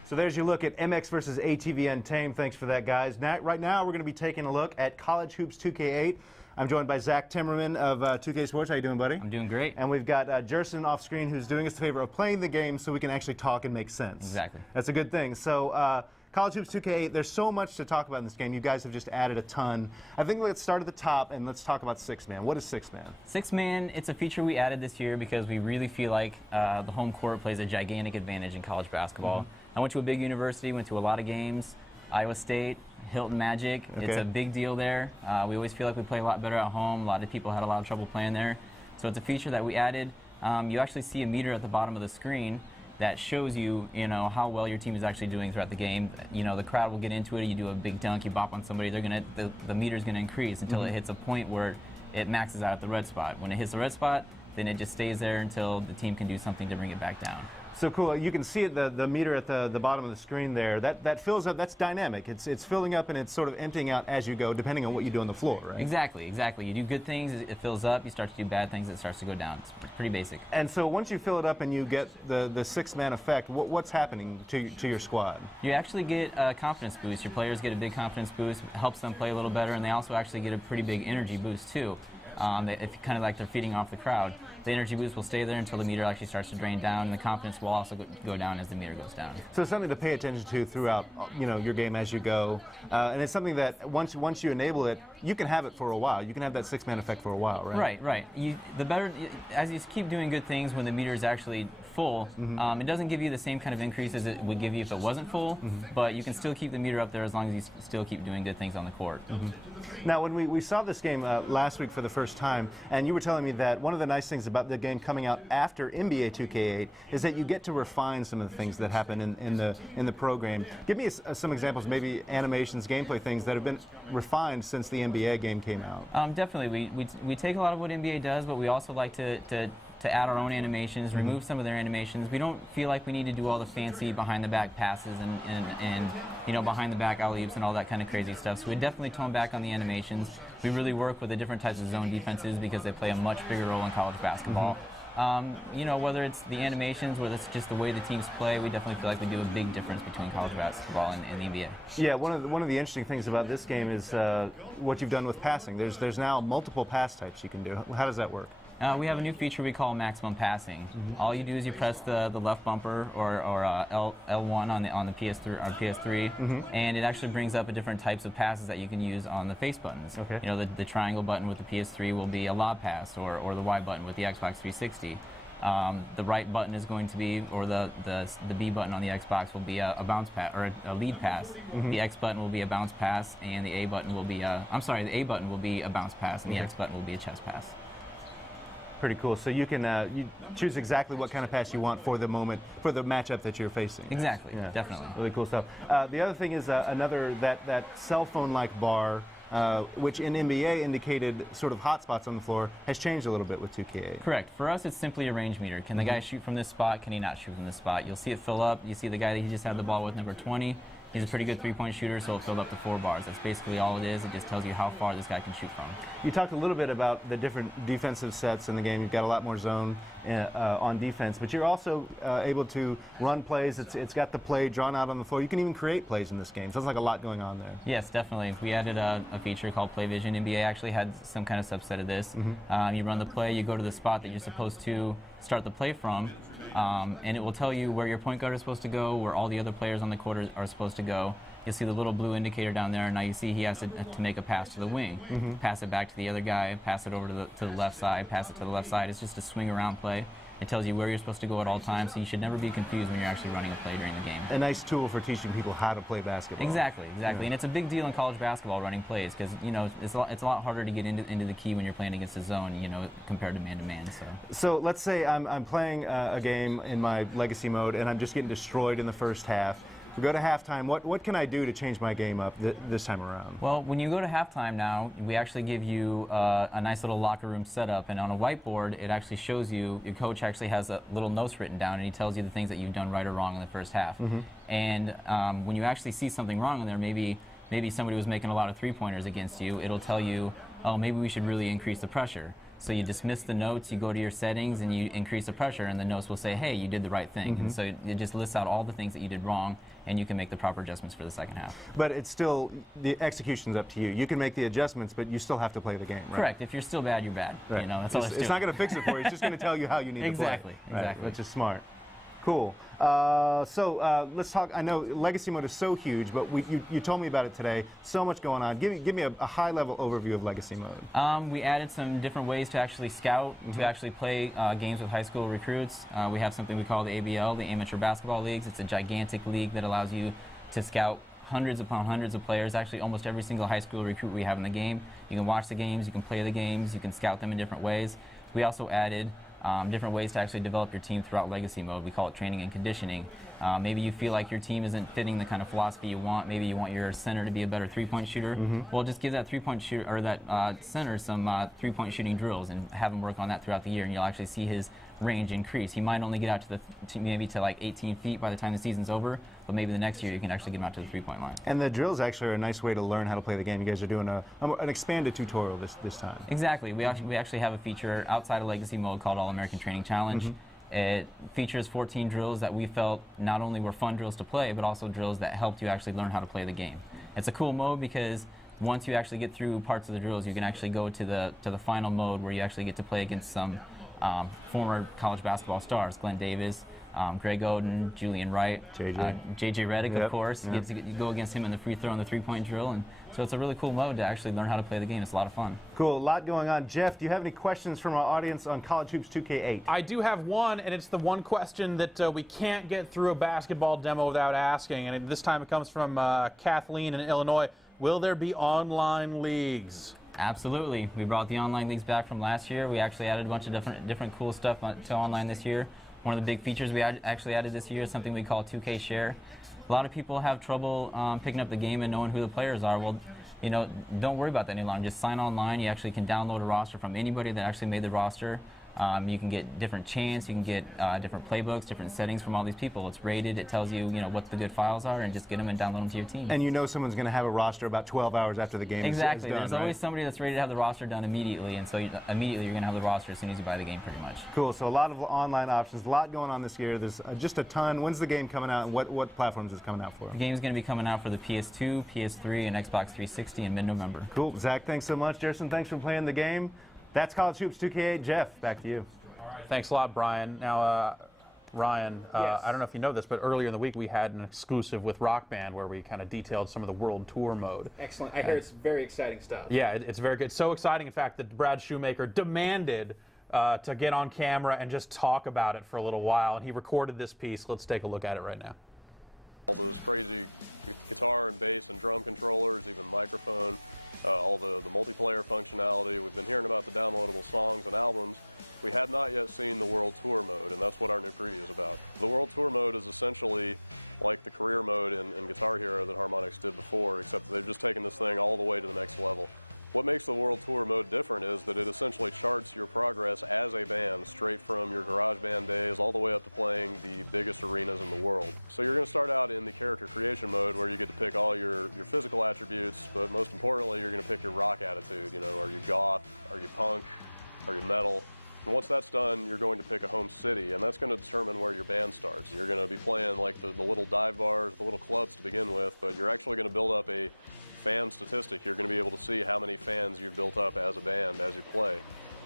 So there's your look at MX versus ATVN Tame. Thanks for that, guys. Right now, we're going to be taking a look at College Hoops 2K8. I'm joined by Zach Timmerman of 2K Sports. How you doing, buddy? I'm doing great. And we've got Jerson off screen, who's doing us the favor of playing the game so we can actually talk and make sense. Exactly. That's a good thing. So College Hoops 2K8, there's so much to talk about in this game. You guys have just added a ton. I think let's start at the top and let's talk about Six-Man. What is Six-Man? Six-Man, it's a feature we added this year because we really feel like the home court plays a gigantic advantage in college basketball. I went to a big university, went to a lot of games, Iowa State, Hilton Magic. Okay. It's a big deal there. We always feel like we play a lot better at home. A lot of people had a lot of trouble playing there. So it's a feature that we added. You actually see a meter at the bottom of the screen that shows you, how well your team is actually doing throughout the game. The crowd will get into it. You do a big dunk, you bop on somebody, the meter's going to increase until it hits a point where it maxes out at the red spot. When it hits the red spot, then it just stays there until the team can do something to bring it back down. So cool. You can see it, the meter at the bottom of the screen there. That fills up. That's dynamic. It's filling up and it's sort of emptying out as you go, depending on what you do on the floor, right? Exactly. You do good things, it fills up. You start to do bad things, it starts to go down. It's pretty basic. And so once you fill it up and you get the six-man effect, what's happening to your squad? You actually get a confidence boost. Your players get a big confidence boost. It helps them play a little better, and they also actually get a pretty big energy boost too. It's kind of like they're feeding off the crowd. The energy boost will stay there until the meter actually starts to drain down, and the confidence will also go down as the meter goes down. So it's something to pay attention to throughout, your game as you go, and it's something that once you enable it, you can have it for a while. You can have that six-man effect for a while, right? Right. The better as you keep doing good things when the meter is actually full, it doesn't give you the same kind of increase as it would give you if it wasn't full, but you can still keep the meter up there as long as you still keep doing good things on the court. Now, when we saw this game last week for the first time, and you were telling me that one of the nice things about the game coming out after NBA 2K8 is that you get to refine some of the things that happen in the program. Give me some examples, maybe animations, gameplay things that have been refined since the NBA game came out. Definitely, we take a lot of what NBA does, but we also like to add our own animations, remove some of their animations. We don't feel like we need to do all the fancy behind-the-back passes and behind-the-back alley-oops and all that kind of crazy stuff. So we definitely tone back on the animations. We really work with the different types of zone defenses because they play a much bigger role in college basketball. Whether it's the animations, whether it's just the way the teams play, we definitely feel like we do a big difference between college basketball and the NBA. Yeah, one of the interesting things about this game is what you've done with passing. There's now multiple pass types you can do. How does that work? We have a new feature we call maximum passing. All you do is you press the left bumper or L1 on the PS3, and it actually brings up different types of passes that you can use on the face buttons. Okay. The triangle button with the PS3 will be a lob pass, or the Y button with the Xbox 360. The right button is going to be, or the B button on the Xbox will be a bounce pass or a lead pass. The X button will be a bounce pass, and the A button will be the A button will be a bounce pass, and the X button will be a chest pass. Pretty cool. So you can you choose exactly what kind of pass you want for the moment, for the matchup that you're facing. Exactly. Yeah. Definitely. Really cool stuff. The other thing is that cell phone-like bar, which in NBA indicated sort of hot spots on the floor, has changed a little bit with 2K8. Correct. For us, it's simply a range meter. Can the guy shoot from this spot? Can he not shoot from this spot? You'll see it fill up. You see the guy that he just had the ball with, number 20. He's a pretty good three-point shooter, so it'll fill up to 4 bars. That's basically all it is. It just tells you how far this guy can shoot from. You talked a little bit about the different defensive sets in the game. You've got a lot more zone on defense, but you're also able to run plays. It's got the play drawn out on the floor. You can even create plays in this game. Sounds like a lot going on there. Yes, definitely. We added a feature called Play Vision. NBA actually had some kind of subset of this. You run the play, you go to the spot that you're supposed to start the play from, and it will tell you where your point guard is supposed to go, where all the other players on the court are supposed to go. You'll see the little blue indicator down there, and now you see he has to make a pass to the wing. Pass it back to the other guy, pass it over to the left side, pass it to the left side. It's just a swing around play. It tells you where you're supposed to go at all times, so you should never be confused when you're actually running a play during the game. A nice tool for teaching people how to play basketball. Exactly. Yeah. And it's a big deal in college basketball running plays because it's a lot harder to get into the key when you're playing against a zone, compared to man-to-man. So let's say I'm playing a game in my legacy mode and I'm just getting destroyed in the first half. We go to halftime. What can I do to change my game up this time around? Well, when you go to halftime now, we actually give you a nice little locker room setup, and on a whiteboard, it actually shows you, your coach actually has a little notes written down, and he tells you the things that you've done right or wrong in the first half. And when you actually see something wrong in there, maybe somebody was making a lot of three-pointers against you, it'll tell you, oh, maybe we should really increase the pressure. So you dismiss the notes, you go to your settings, and you increase the pressure, and the notes will say, hey, you did the right thing. And so it just lists out all the things that you did wrong, and you can make the proper adjustments for the second half. But it's still, the execution's up to you. You can make the adjustments, but you still have to play the game, right? Correct. If you're still bad, you're bad. Right. You know, that's all It's not going to fix it for you. It's just going to tell you how you need to play. Exactly. Which is smart. Cool. Let's talk. I know Legacy Mode is so huge, but you told me about it today. So much going on. Give me a high-level overview of Legacy Mode. We added some different ways to actually scout, to actually play games with high school recruits. We have something we call the ABL, the Amateur Basketball Leagues. It's a gigantic league that allows you to scout hundreds upon hundreds of players, actually almost every single high school recruit we have in the game. You can watch the games, you can play the games, you can scout them in different ways. We also added different ways to actually develop your team throughout Legacy Mode. We call it training and conditioning. Maybe you feel like your team isn't fitting the kind of philosophy you want. Maybe you want your center to be a better three-point shooter. Well, just give that three-point shooter or that center some three-point shooting drills and have him work on that throughout the year, and you'll actually see his range increase. He might only get out to maybe to like 18 feet by the time the season's over, but maybe the next year you can actually get him out to the three-point line. And the drills actually are a nice way to learn how to play the game. You guys are doing an expanded tutorial this time. Exactly. We actually have a feature outside of Legacy Mode called All-American Training Challenge. It features 14 drills that we felt not only were fun drills to play, but also drills that helped you actually learn how to play the game. It's a cool mode because once you actually get through parts of the drills, you can actually go to the final mode where you actually get to play against some former college basketball stars, Glenn Davis, Greg Oden, Julian Wright, JJ Redick, of course. You go against him in the free throw and the three-point drill, and so it's a really cool mode to actually learn how to play the game. It's a lot of fun. Cool, a lot going on. Jeff, do you have any questions from our audience on College Hoops 2K8? I do have one, and it's the one question that we can't get through a basketball demo without asking, and this time it comes from Kathleen in Illinois. Will there be online leagues? Absolutely. We brought the online leagues back from last year. We actually added a bunch of different cool stuff to online this year. One of the big features we actually added this year is something we call 2K Share. A lot of people have trouble picking up the game and knowing who the players are. Well, you know, don't worry about that any longer. Just sign online. You actually can download a roster from anybody that actually made the roster. You can get different chants, you can get different playbooks, different settings from all these people. It's rated, it tells you, what the good files are, and just get them and download them to your team. And you know someone's going to have a roster about 12 hours after the game is done, There's always somebody that's ready to have the roster done immediately, and so immediately you're going to have the roster as soon as you buy the game, pretty much. Cool, so a lot of online options, a lot going on this year. There's just a ton. When's the game coming out, and what platforms is it coming out for? The game's going to be coming out for the PS2, PS3, and Xbox 360 in mid-November. Cool. Zach, thanks so much. Jerson, thanks for playing the game. That's College Hoops 2K8. Jeff, back to you. Thanks a lot, Brian. Now, Ryan, Yes. I don't know if you know this, but earlier in the week we had an exclusive with Rock Band where we kind of detailed some of the World Tour mode. Excellent. I hear it's very exciting stuff. Yeah, it's very good. So exciting, in fact, that Brad Shoemaker demanded to get on camera and just talk about it for a little while, and he recorded this piece. Let's take a look at it right now. All those crazy guitar and bass and drum controllers, even microphone, all the multiplayer functionality. We've been hearing about the downloadable songs and albums. We have not yet seen the World Tour mode, and that's what our new preview is about. The World Tour mode is essentially like the career mode in Guitar Hero that Harmonix did before, except that they've just taken this thing all the way to the next level. What makes the World Tour mode different is that it essentially charts your progress as a band, straight from your garage band days all the way up to playing the biggest arenas in the world. So you're going to start out in the character creation mode where you get to pick all your physical attributes, but most importantly, you're going to pick your rock attitude. Are you goth? Are you punk? Are you metal? And once that's done, you're going to pick a home city, and that's going to determine where your band starts. You're going to be playing like the little dive bars, the little clubs to begin with, but you're actually going to build up a fan statistic. You're going to be able to see how many fans you've built up as a band as you play.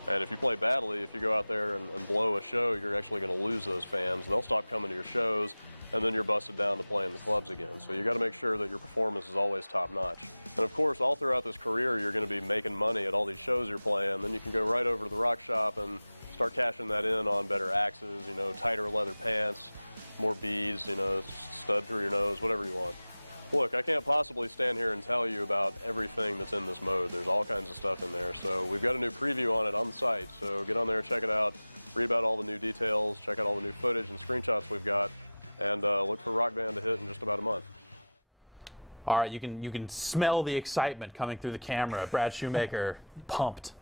And if you play badly, if you go out there and blow a show, you're actually going to lose those fans. They'll stop coming to your shows, and then you're busted down to play in the clubs again. So you got to make sure that your performance is always top notch. And of course, all throughout this career, you're going to be making money at all these shows you're playing. Then you can go right over to the rock shop and start cashing that in on better axes, tighter leather pants, more beads, stud through your nose, whatever you want. Look, I can't possibly stand here and tell you about everything that's in this mode. There's all kinds of stuff in there. So we've got a new preview on it on the site. So get on there, check it out, read about all the new details, check out all the new footage and screenshots we've got, and look for Rock Band to hit in just about a month. All right, you can smell the excitement coming through the camera. Brad Shoemaker, pumped.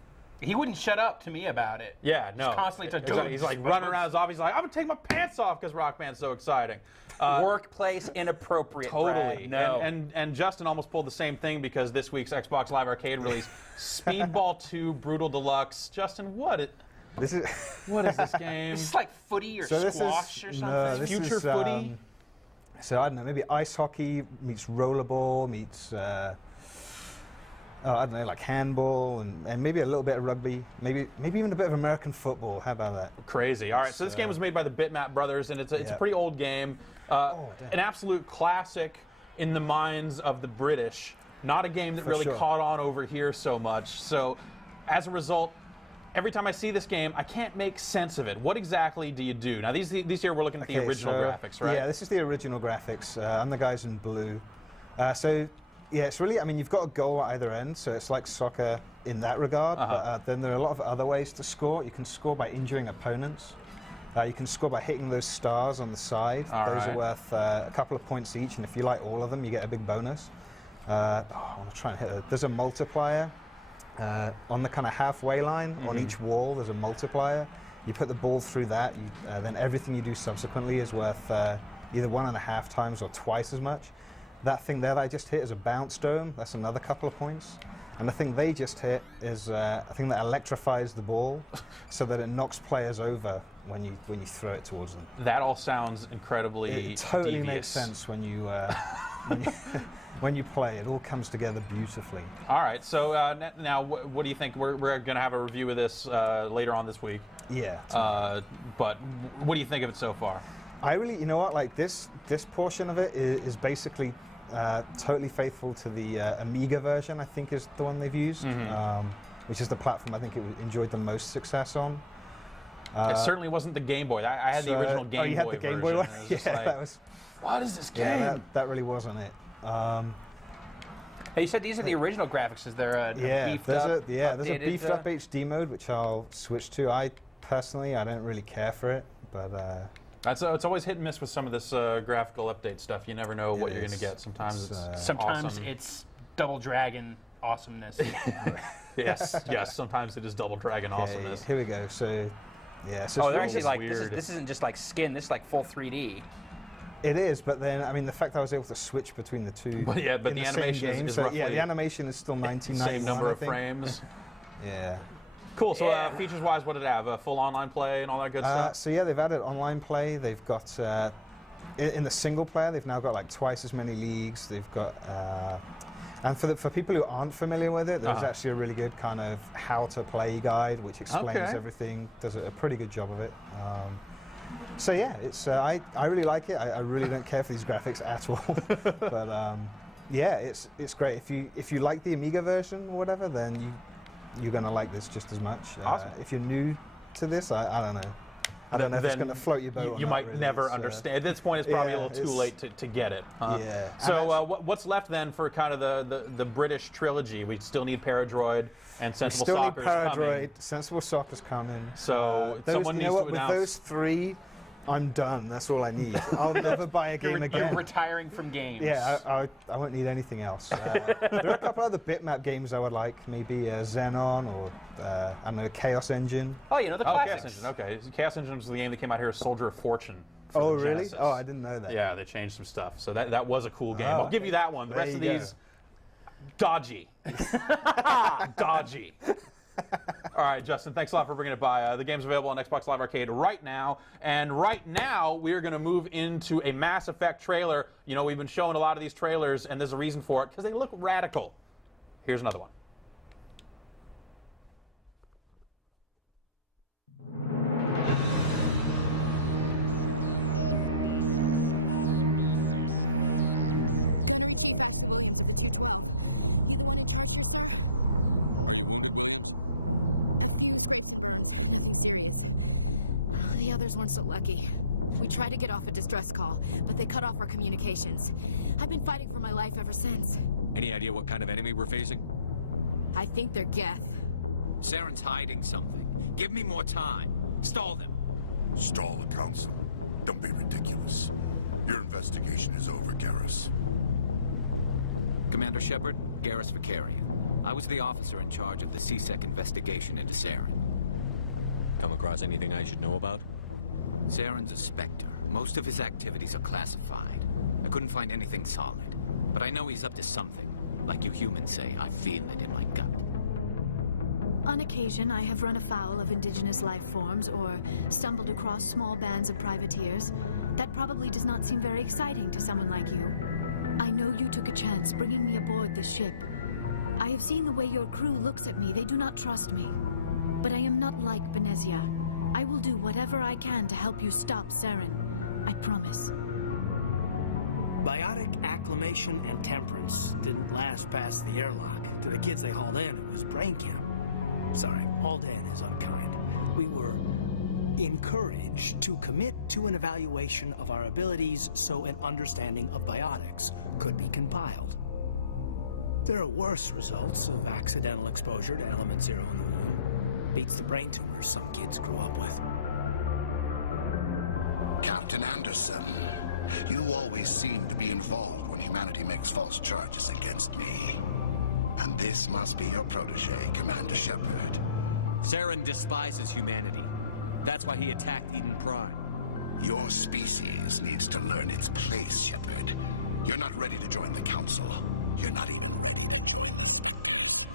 He wouldn't shut up to me about it. Yeah, no. He's constantly Exactly. He's like running around his office. He's like, I'm gonna take my pants off because Rock Band's so exciting. Workplace inappropriate. Totally. Brad. No. And Justin almost pulled the same thing because this week's Xbox Live Arcade release, Speedball 2 Brutal Deluxe. Justin, what is this game? This is like footy or squash or something. No, this Future is, footy. So I don't know, maybe ice hockey meets rollerball meets I don't know, like handball and maybe a little bit of rugby, maybe even a bit of American football. How about that? Crazy. All right, so this game was made by the Bitmap Brothers, and it's a pretty old game. An absolute classic in the minds of the British. Not a game that really caught on over here so much. So as a result, every time I see this game, I can't make sense of it. What exactly do you do? Now, these here we're looking at the original graphics, right? Yeah, this is the original graphics. I'm the guys in blue. Yeah, it's really, I mean, you've got a goal at either end, so it's like soccer in that regard, but then there are a lot of other ways to score. You can score by injuring opponents. You can score by hitting those stars on the side. Those are worth a couple of points each, and if you like all of them, you get a big bonus. I want to try and hit it. There's a multiplier on the kind of halfway line. On each wall, there's a multiplier. You put the ball through that, then everything you do subsequently is worth either 1.5 times or twice as much. That thing there that I just hit is a bounce dome. That's another couple of points. And the thing they just hit is a thing that electrifies the ball so that it knocks players over when you throw it towards them. That all sounds incredibly It totally devious. makes sense when you when you play. It all comes together beautifully. All right, so now what do you think? We're going to have a review of this later on this week. Yeah. But what do you think of it so far? I really, you know what, like this portion of it is basically totally faithful to the Amiga version, I think is the one they've used, which is the platform I think it enjoyed the most success on. It certainly wasn't the Game Boy. I had the original Game Boy. Oh, you had the Game Boy one? Yeah, like, that was. What is this game? Yeah, that really wasn't it. Hey, you said these are the original graphics. Is there a beefed up? There's a beefed up HD mode which I'll switch to. I don't really care for it, but. It's always hit and miss with some of this graphical update stuff. You never know what you're going to get. Sometimes it's awesome. It's Double Dragon awesomeness. yes. Sometimes it is Double Dragon awesomeness. Here we go. So, yeah. So they're actually like this isn't just like skin. This is like full 3D. It is, but then I mean the fact that I was able to switch between the two. But the animation is roughly the animation is still 1991. Same number of frames. Yeah. Cool. So features-wise, what did it have? Full online play and all that good stuff? So yeah, they've added online play. They've got in the single player, they've now got like twice as many leagues. They've got and for people who aren't familiar with it, there's actually a really good kind of how to play guide which explains everything. Does a pretty good job of it. So yeah, it's I really like it. I really don't care for these graphics at all, but yeah, it's great. If you like the Amiga version or whatever, then you're going to like this just as much. Awesome. If you're new to this, I don't know. I don't know if it's going to float your boat. You might really. Never understand. At this point, it's probably a little too late to get it. Yeah. So what's left then for kind of the British trilogy? We still need Paradroid and Sensible Soccer's coming. Still need Paradroid. Sensible Soccer's coming. So someone needs to announce. With those three, I'm done. That's all I need. I'll never buy a game again. You're retiring from games. Yeah, I won't need anything else. There are a couple other bitmap games I would like. Maybe Xenon or I don't know, Chaos Engine. Oh, you know the classics. Chaos Engine. Okay, Chaos Engine was the game that came out here, Soldier of Fortune. Oh, really? Genesis. Oh, I didn't know that. Yeah, they changed some stuff. So that was a cool game. I'll give you that one. The rest of these, dodgy. Dodgy. All right, Justin, thanks a lot for bringing it by. The game's available on Xbox Live Arcade right now. And right now, we are going to move into a Mass Effect trailer. You know, we've been showing a lot of these trailers, and there's a reason for it, because they look radical. Here's another one. Gunnery Chief Ashley Williams of the 212. You the one in charge here, sir? Are you wounded, Williams? A few scrapes and burns, nothing serious. The others weren't so lucky. We tried to get off a distress call, but they cut off our communications. I've been fighting for my life ever since. Any idea what kind of enemy we're facing? I think they're Geth. Saren's hiding something. Give me more time. Stall them. Stall the Council? Don't be ridiculous. Your investigation is over, Garrus. Commander Shepard, Garrus Vakarian. I was the officer in charge of the CSEC investigation into Saren. Come across anything I should know about? Saren's a Spectre. Most of his activities are classified. I couldn't find anything solid. But I know he's up to something. Like you humans say, I feel it in my gut. On occasion, I have run afoul of indigenous life forms or stumbled across small bands of privateers. That probably does not seem very exciting to someone like you. I know you took a chance bringing me aboard this ship. I have seen the way your crew looks at me. They do not trust me. But I am not like Benezia. I will do whatever I can to help you stop Saren. I promise. Biotic acclimation and temperance didn't last past the airlock. To the kids they hauled in, it was brain camp. Sorry, hauled in is unkind. We were encouraged to commit to an evaluation of our abilities so an understanding of biotics could be compiled. There are worse results of accidental exposure to element 0 in the womb. Beats the brain tumors some kids grew up with. Captain Anderson, you always seem to be involved when humanity makes false charges against me. And this must be your protege, Commander Shepard. Saren despises humanity. That's why he attacked Eden Prime. Your species needs to learn its place, Shepard. You're not ready to join the Council. You're not even ready to join the Spectres.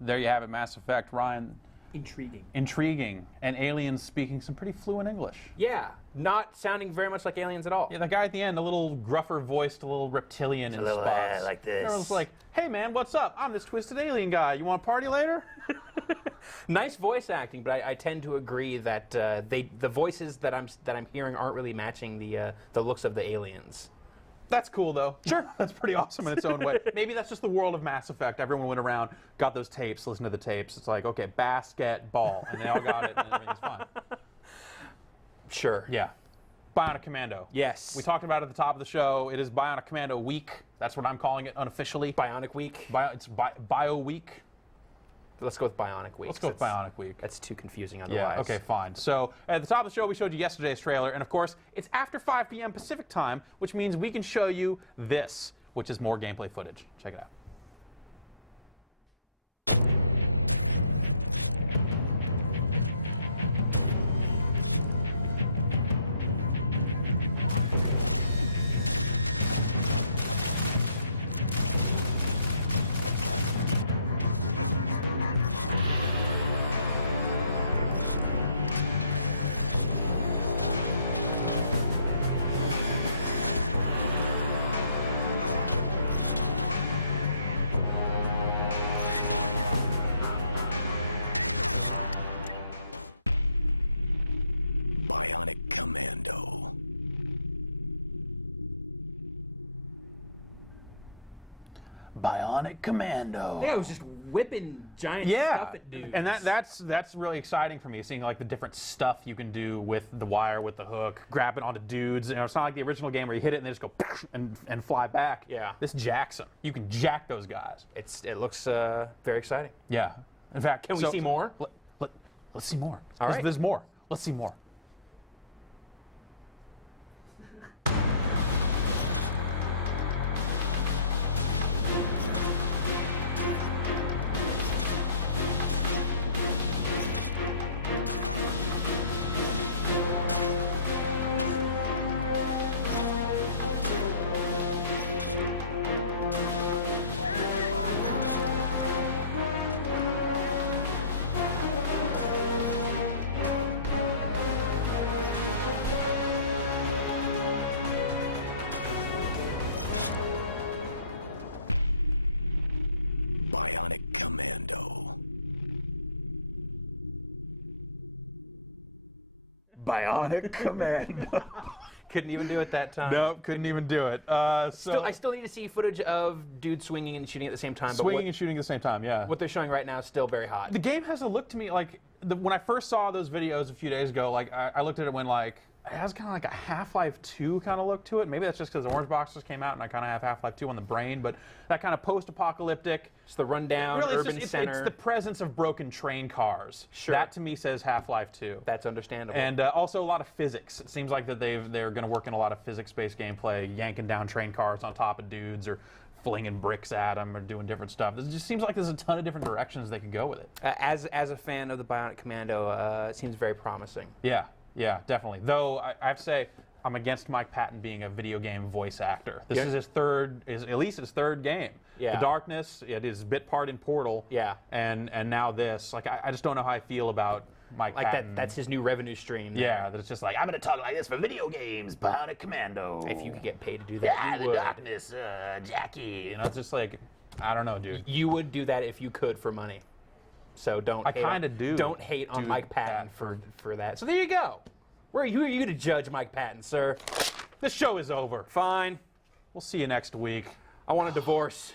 There you have it, Mass Effect. Ryan. Intriguing. Intriguing. And aliens speaking some pretty fluent English. Yeah, not sounding very much like aliens at all. Yeah, the guy at the end, a little gruffer voiced, a little reptilian in spots. like this. Everyone's like, hey man, what's up? I'm this twisted alien guy. You want to party later? Nice voice acting, but I tend to agree that the voices that I'm hearing aren't really matching the looks of the aliens. That's cool, though. Sure. That's pretty awesome in its own way. Maybe that's just the world of Mass Effect. Everyone went around, got those tapes, listened to the tapes. It's like, okay, basketball. And they all got it, and everything's fine. Sure. Yeah. Bionic Commando. Yes. We talked about it at the top of the show. It is Bionic Commando Week. That's what I'm calling it unofficially. Bionic Week. It's Bio Week. Let's go with Bionic Week. Let's go with Bionic Week. That's too confusing otherwise. Yeah, okay, fine. So at the top of the show, we showed you yesterday's trailer, and of course, it's after 5 p.m. Pacific time, which means we can show you this, which is more gameplay footage. Check it out. Bionic Commando. Bionic Commando. Yeah, it was just whipping giant stuff at dudes. And that's really exciting for me, seeing like the different stuff you can do with the wire, with the hook, grab it onto dudes. You know, it's not like the original game where you hit it and they just go and fly back. Yeah. This jacks them. You can jack those guys. It looks very exciting. Yeah. In fact, can we see more? Let's see more. All right. There's more. Let's see more. Bionic Commando. Bionic Commando. Couldn't even do it that time. Nope, couldn't even do it. I still need to see footage of dudes swinging and shooting at the same time. Swinging and shooting at the same time, yeah. What they're showing right now is still very hot. The game has a look to me like when I first saw those videos a few days ago. Like I looked at it when like it has kind of like a Half-Life 2 kind of look to it. Maybe that's just because the orange boxes came out and I kind of have Half-Life 2 on the brain, but that kind of post-apocalyptic. It's the rundown really, urban center. It's the presence of broken train cars. Sure. That to me says Half-Life 2. That's understandable. And also a lot of physics. It seems like that they're going to work in a lot of physics-based gameplay, yanking down train cars on top of dudes or flinging bricks at them or doing different stuff. It just seems like there's a ton of different directions they could go with it. As a fan of the Bionic Commando, it seems very promising. Yeah, definitely. Though I have to say, I'm against Mike Patton being a video game voice actor. This is his at least his third game. Yeah. The Darkness, it is bit part in Portal. Yeah. And now this. Like I just don't know how I feel about Mike Patton. That's his new revenue stream. Yeah, that it's just like, I'm going to talk like this for video games, Bionic Commando. If you could get paid to do that, you would. Darkness, Jackie. You know, it's just like, I don't know, dude. You would do that if you could for money. So don't. I kind of do. Don't hate on Mike Patton for that. So there you go. Who are you to judge Mike Patton, sir? This show is over. Fine. We'll see you next week. I want a divorce.